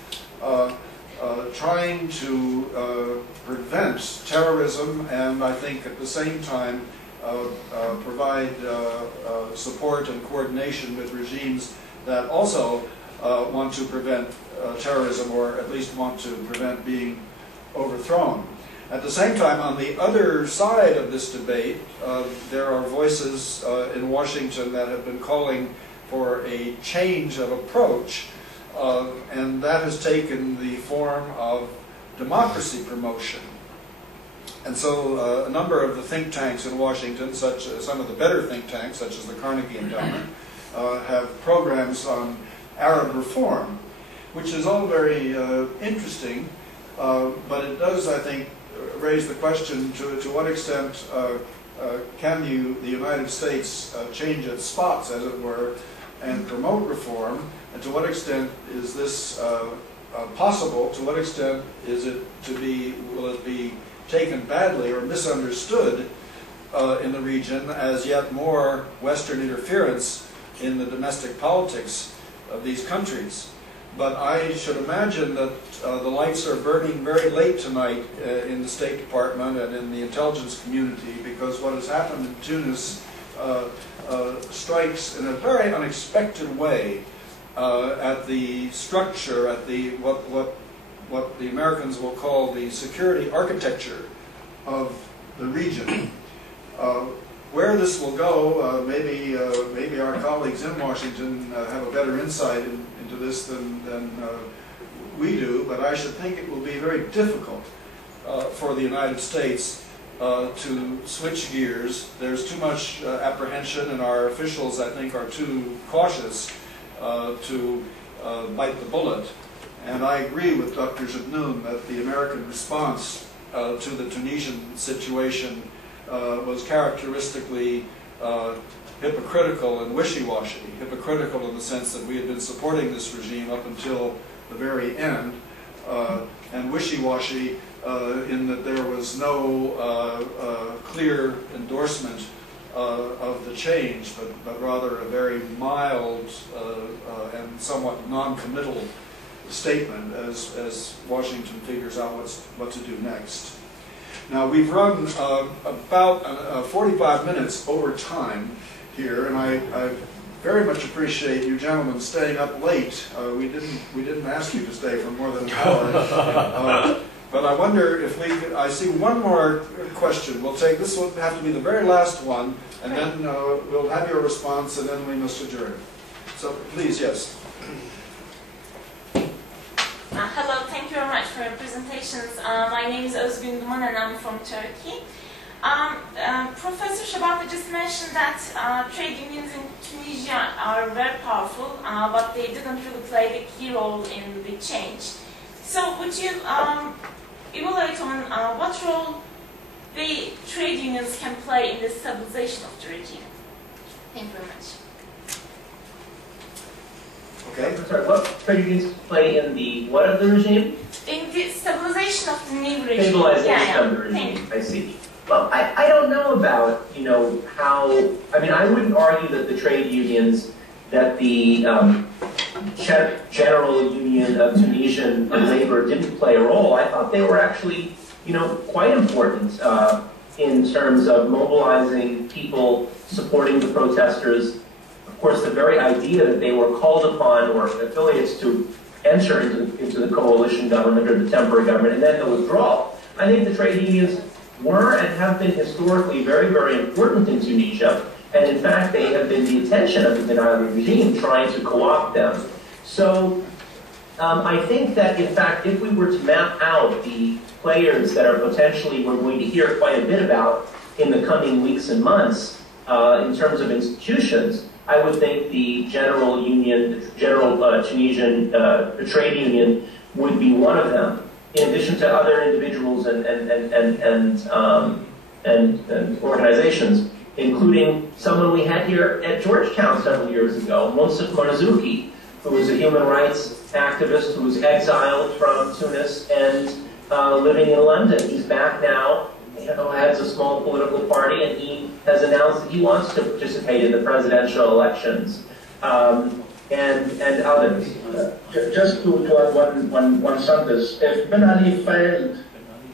trying to prevent terrorism and, I think, at the same time, provide support and coordination with regimes that also want to prevent terrorism, or at least want to prevent being overthrown. At the same time, on the other side of this debate, there are voices in Washington that have been calling for a change of approach, and that has taken the form of democracy promotion. And so a number of the think tanks in Washington, such as some of the better think tanks, such as the Carnegie Endowment, have programs on Arab reform, which is all very interesting, but it does, I think, raise the question to what extent can the United States change its spots, as it were, and promote reform, and to what extent is this possible? To what extent is it will it be taken badly or misunderstood in the region as yet more Western interference in the domestic politics of these countries? But I should imagine that the lights are burning very late tonight in the State Department and in the intelligence community, because what has happened in Tunis strikes in a very unexpected way at the structure, at the what the Americans will call the security architecture of the region. Where this will go, maybe our colleagues in Washington have a better insight into this than we do, but I should think it will be very difficult for the United States to switch gears. There's too much apprehension, and our officials, I think, are too cautious to bite the bullet. And I agree with Dr. Jabnoun that the American response to the Tunisian situation was characteristically hypocritical and wishy-washy. Hypocritical in the sense that we had been supporting this regime up until the very end, and wishy-washy in that there was no clear endorsement of the change, but rather a very mild and somewhat non-committal statement as Washington figures out what to do next. Now, we've run about 45 minutes over time here, and I very much appreciate you gentlemen staying up late. We didn't ask you to stay for more than an hour. But I wonder if we could, I see one more question. We'll take, this will have to be the very last one, and then we'll have your response, and then we must adjourn. So please, yes. Hello, thank you very much for your presentations. My name is Özgün Duman and I'm from Turkey. Professor Shabata just mentioned that trade unions in Tunisia are very powerful, but they didn't really play the key role in the change. So would you evaluate on what role the trade unions can play in the stabilization of the regime? Thank you very much. Okay. Sorry, what trade unions play in the what of the regime? In the stabilization of the new regime. Stabilization of the regime. I see. Well, I don't know about, how, I mean, I wouldn't argue that the trade unions, that the General Union of Tunisian Labor didn't play a role. I thought they were actually, quite important in terms of mobilizing people, supporting the protesters. Of course, the very idea that they were called upon, or affiliates, to enter into the coalition government or the temporary government, and then the withdrawal I think the trade unions were and have been historically very, very important in Tunisia, and in fact they have been the attention of the Ben Ali regime trying to co-opt them. So I think that in fact if we were to map out the players that are potentially we're going to hear quite a bit about in the coming weeks and months in terms of institutions, I would think the general Tunisian trade union would be one of them, in addition to other individuals and organizations, including someone we had here at Georgetown several years ago, Monsef Marzouki, who was a human rights activist who was exiled from Tunis and living in London. He's back now, has a small political party, and he has announced that he wants to participate in the presidential elections, and others. Just to add one sentence, if Ben Ali failed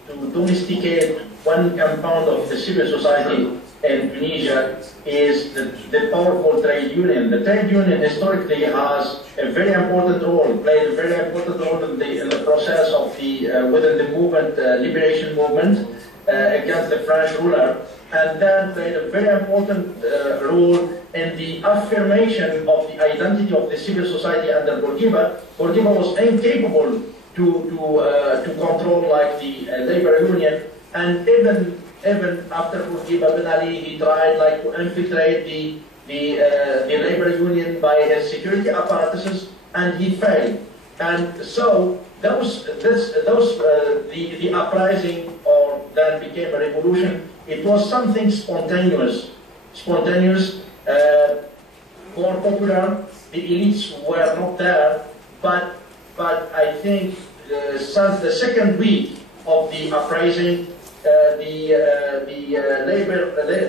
to domesticate one compound of the civil society in Tunisia is the powerful trade union. The trade union historically has a very important role, played a very important role in the process of within the movement, liberation movement against the French ruler, and then played a very important role in the affirmation of the identity of the civil society under Bourguiba. Bourguiba was incapable to control like the labor union, and even after Bourguiba, Ben Ali, he tried like to infiltrate the labor union by his security apparatuses, and he failed. And so the uprising, or then became a revolution. It was something spontaneous, more popular. The elites were not there, but I think since the second week of the uprising, the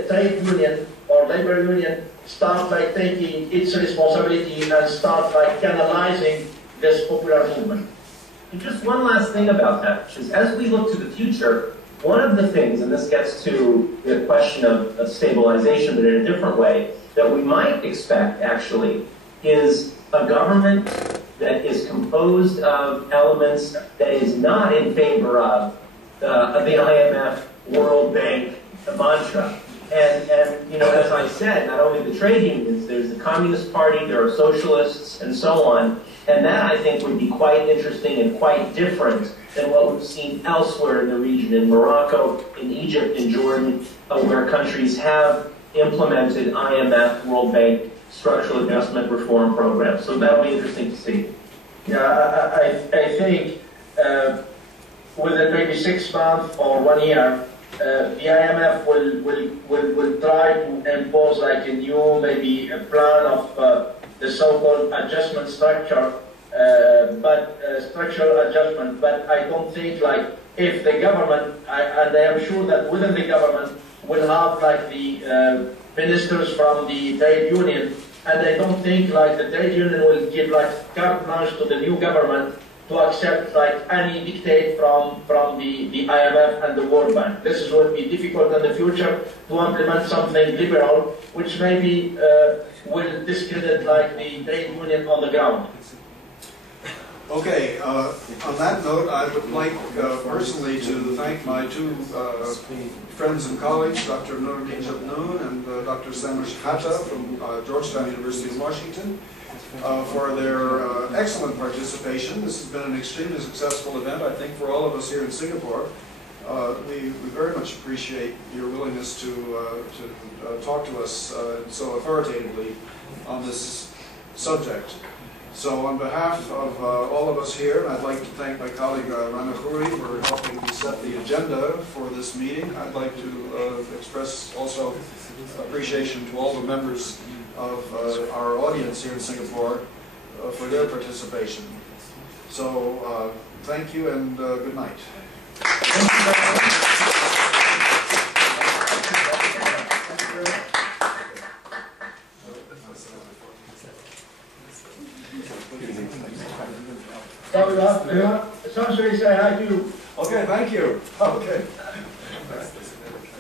trade union or labor union start like taking its responsibility and start like canalizing this popular movement. And just one last thing about that, which is as we look to the future, one of the things, and this gets to the question of stabilization, but in a different way, that we might expect actually is a government that is composed of elements that is not in favor of the IMF, World Bank, the mantra. And you know, as I said, not only the trade unions, there's the Communist Party, there are socialists, and so on. And that, I think, would be quite interesting and quite different than what we've seen elsewhere in the region, in Morocco, in Egypt, in Jordan, where countries have implemented IMF, World Bank, structural adjustment reform programs. So that'll be interesting to see. Yeah, I think within maybe 6 months or 1 year, the IMF will try to impose like a new maybe a plan of the so-called adjustment structure, structural adjustment. But I don't think like if the government, and I am sure that within the government will have like the ministers from the trade union, and I don't think like the trade union will give like carte blanche to the new government to accept like any dictate from the IMF and the World Bank. This will be difficult in the future to implement something liberal, which maybe will discredit like the trade union on the ground. Okay, on that note, I would like personally to thank my two friends and colleagues, Dr. Nuruddin Jabnoon and Dr. Samir Shahata from Georgetown University in Washington, for their excellent participation. This has been an extremely successful event, I think, for all of us here in Singapore. We very much appreciate your willingness to talk to us so authoritatively on this subject. So on behalf of all of us here, and I'd like to thank my colleague Rana Khoury for helping to set the agenda for this meeting. I'd like to express also appreciation to all the members of our audience here in Singapore for their participation. So thank you and good night. So, Samsuri, say hi to you. Okay, thank you. Okay.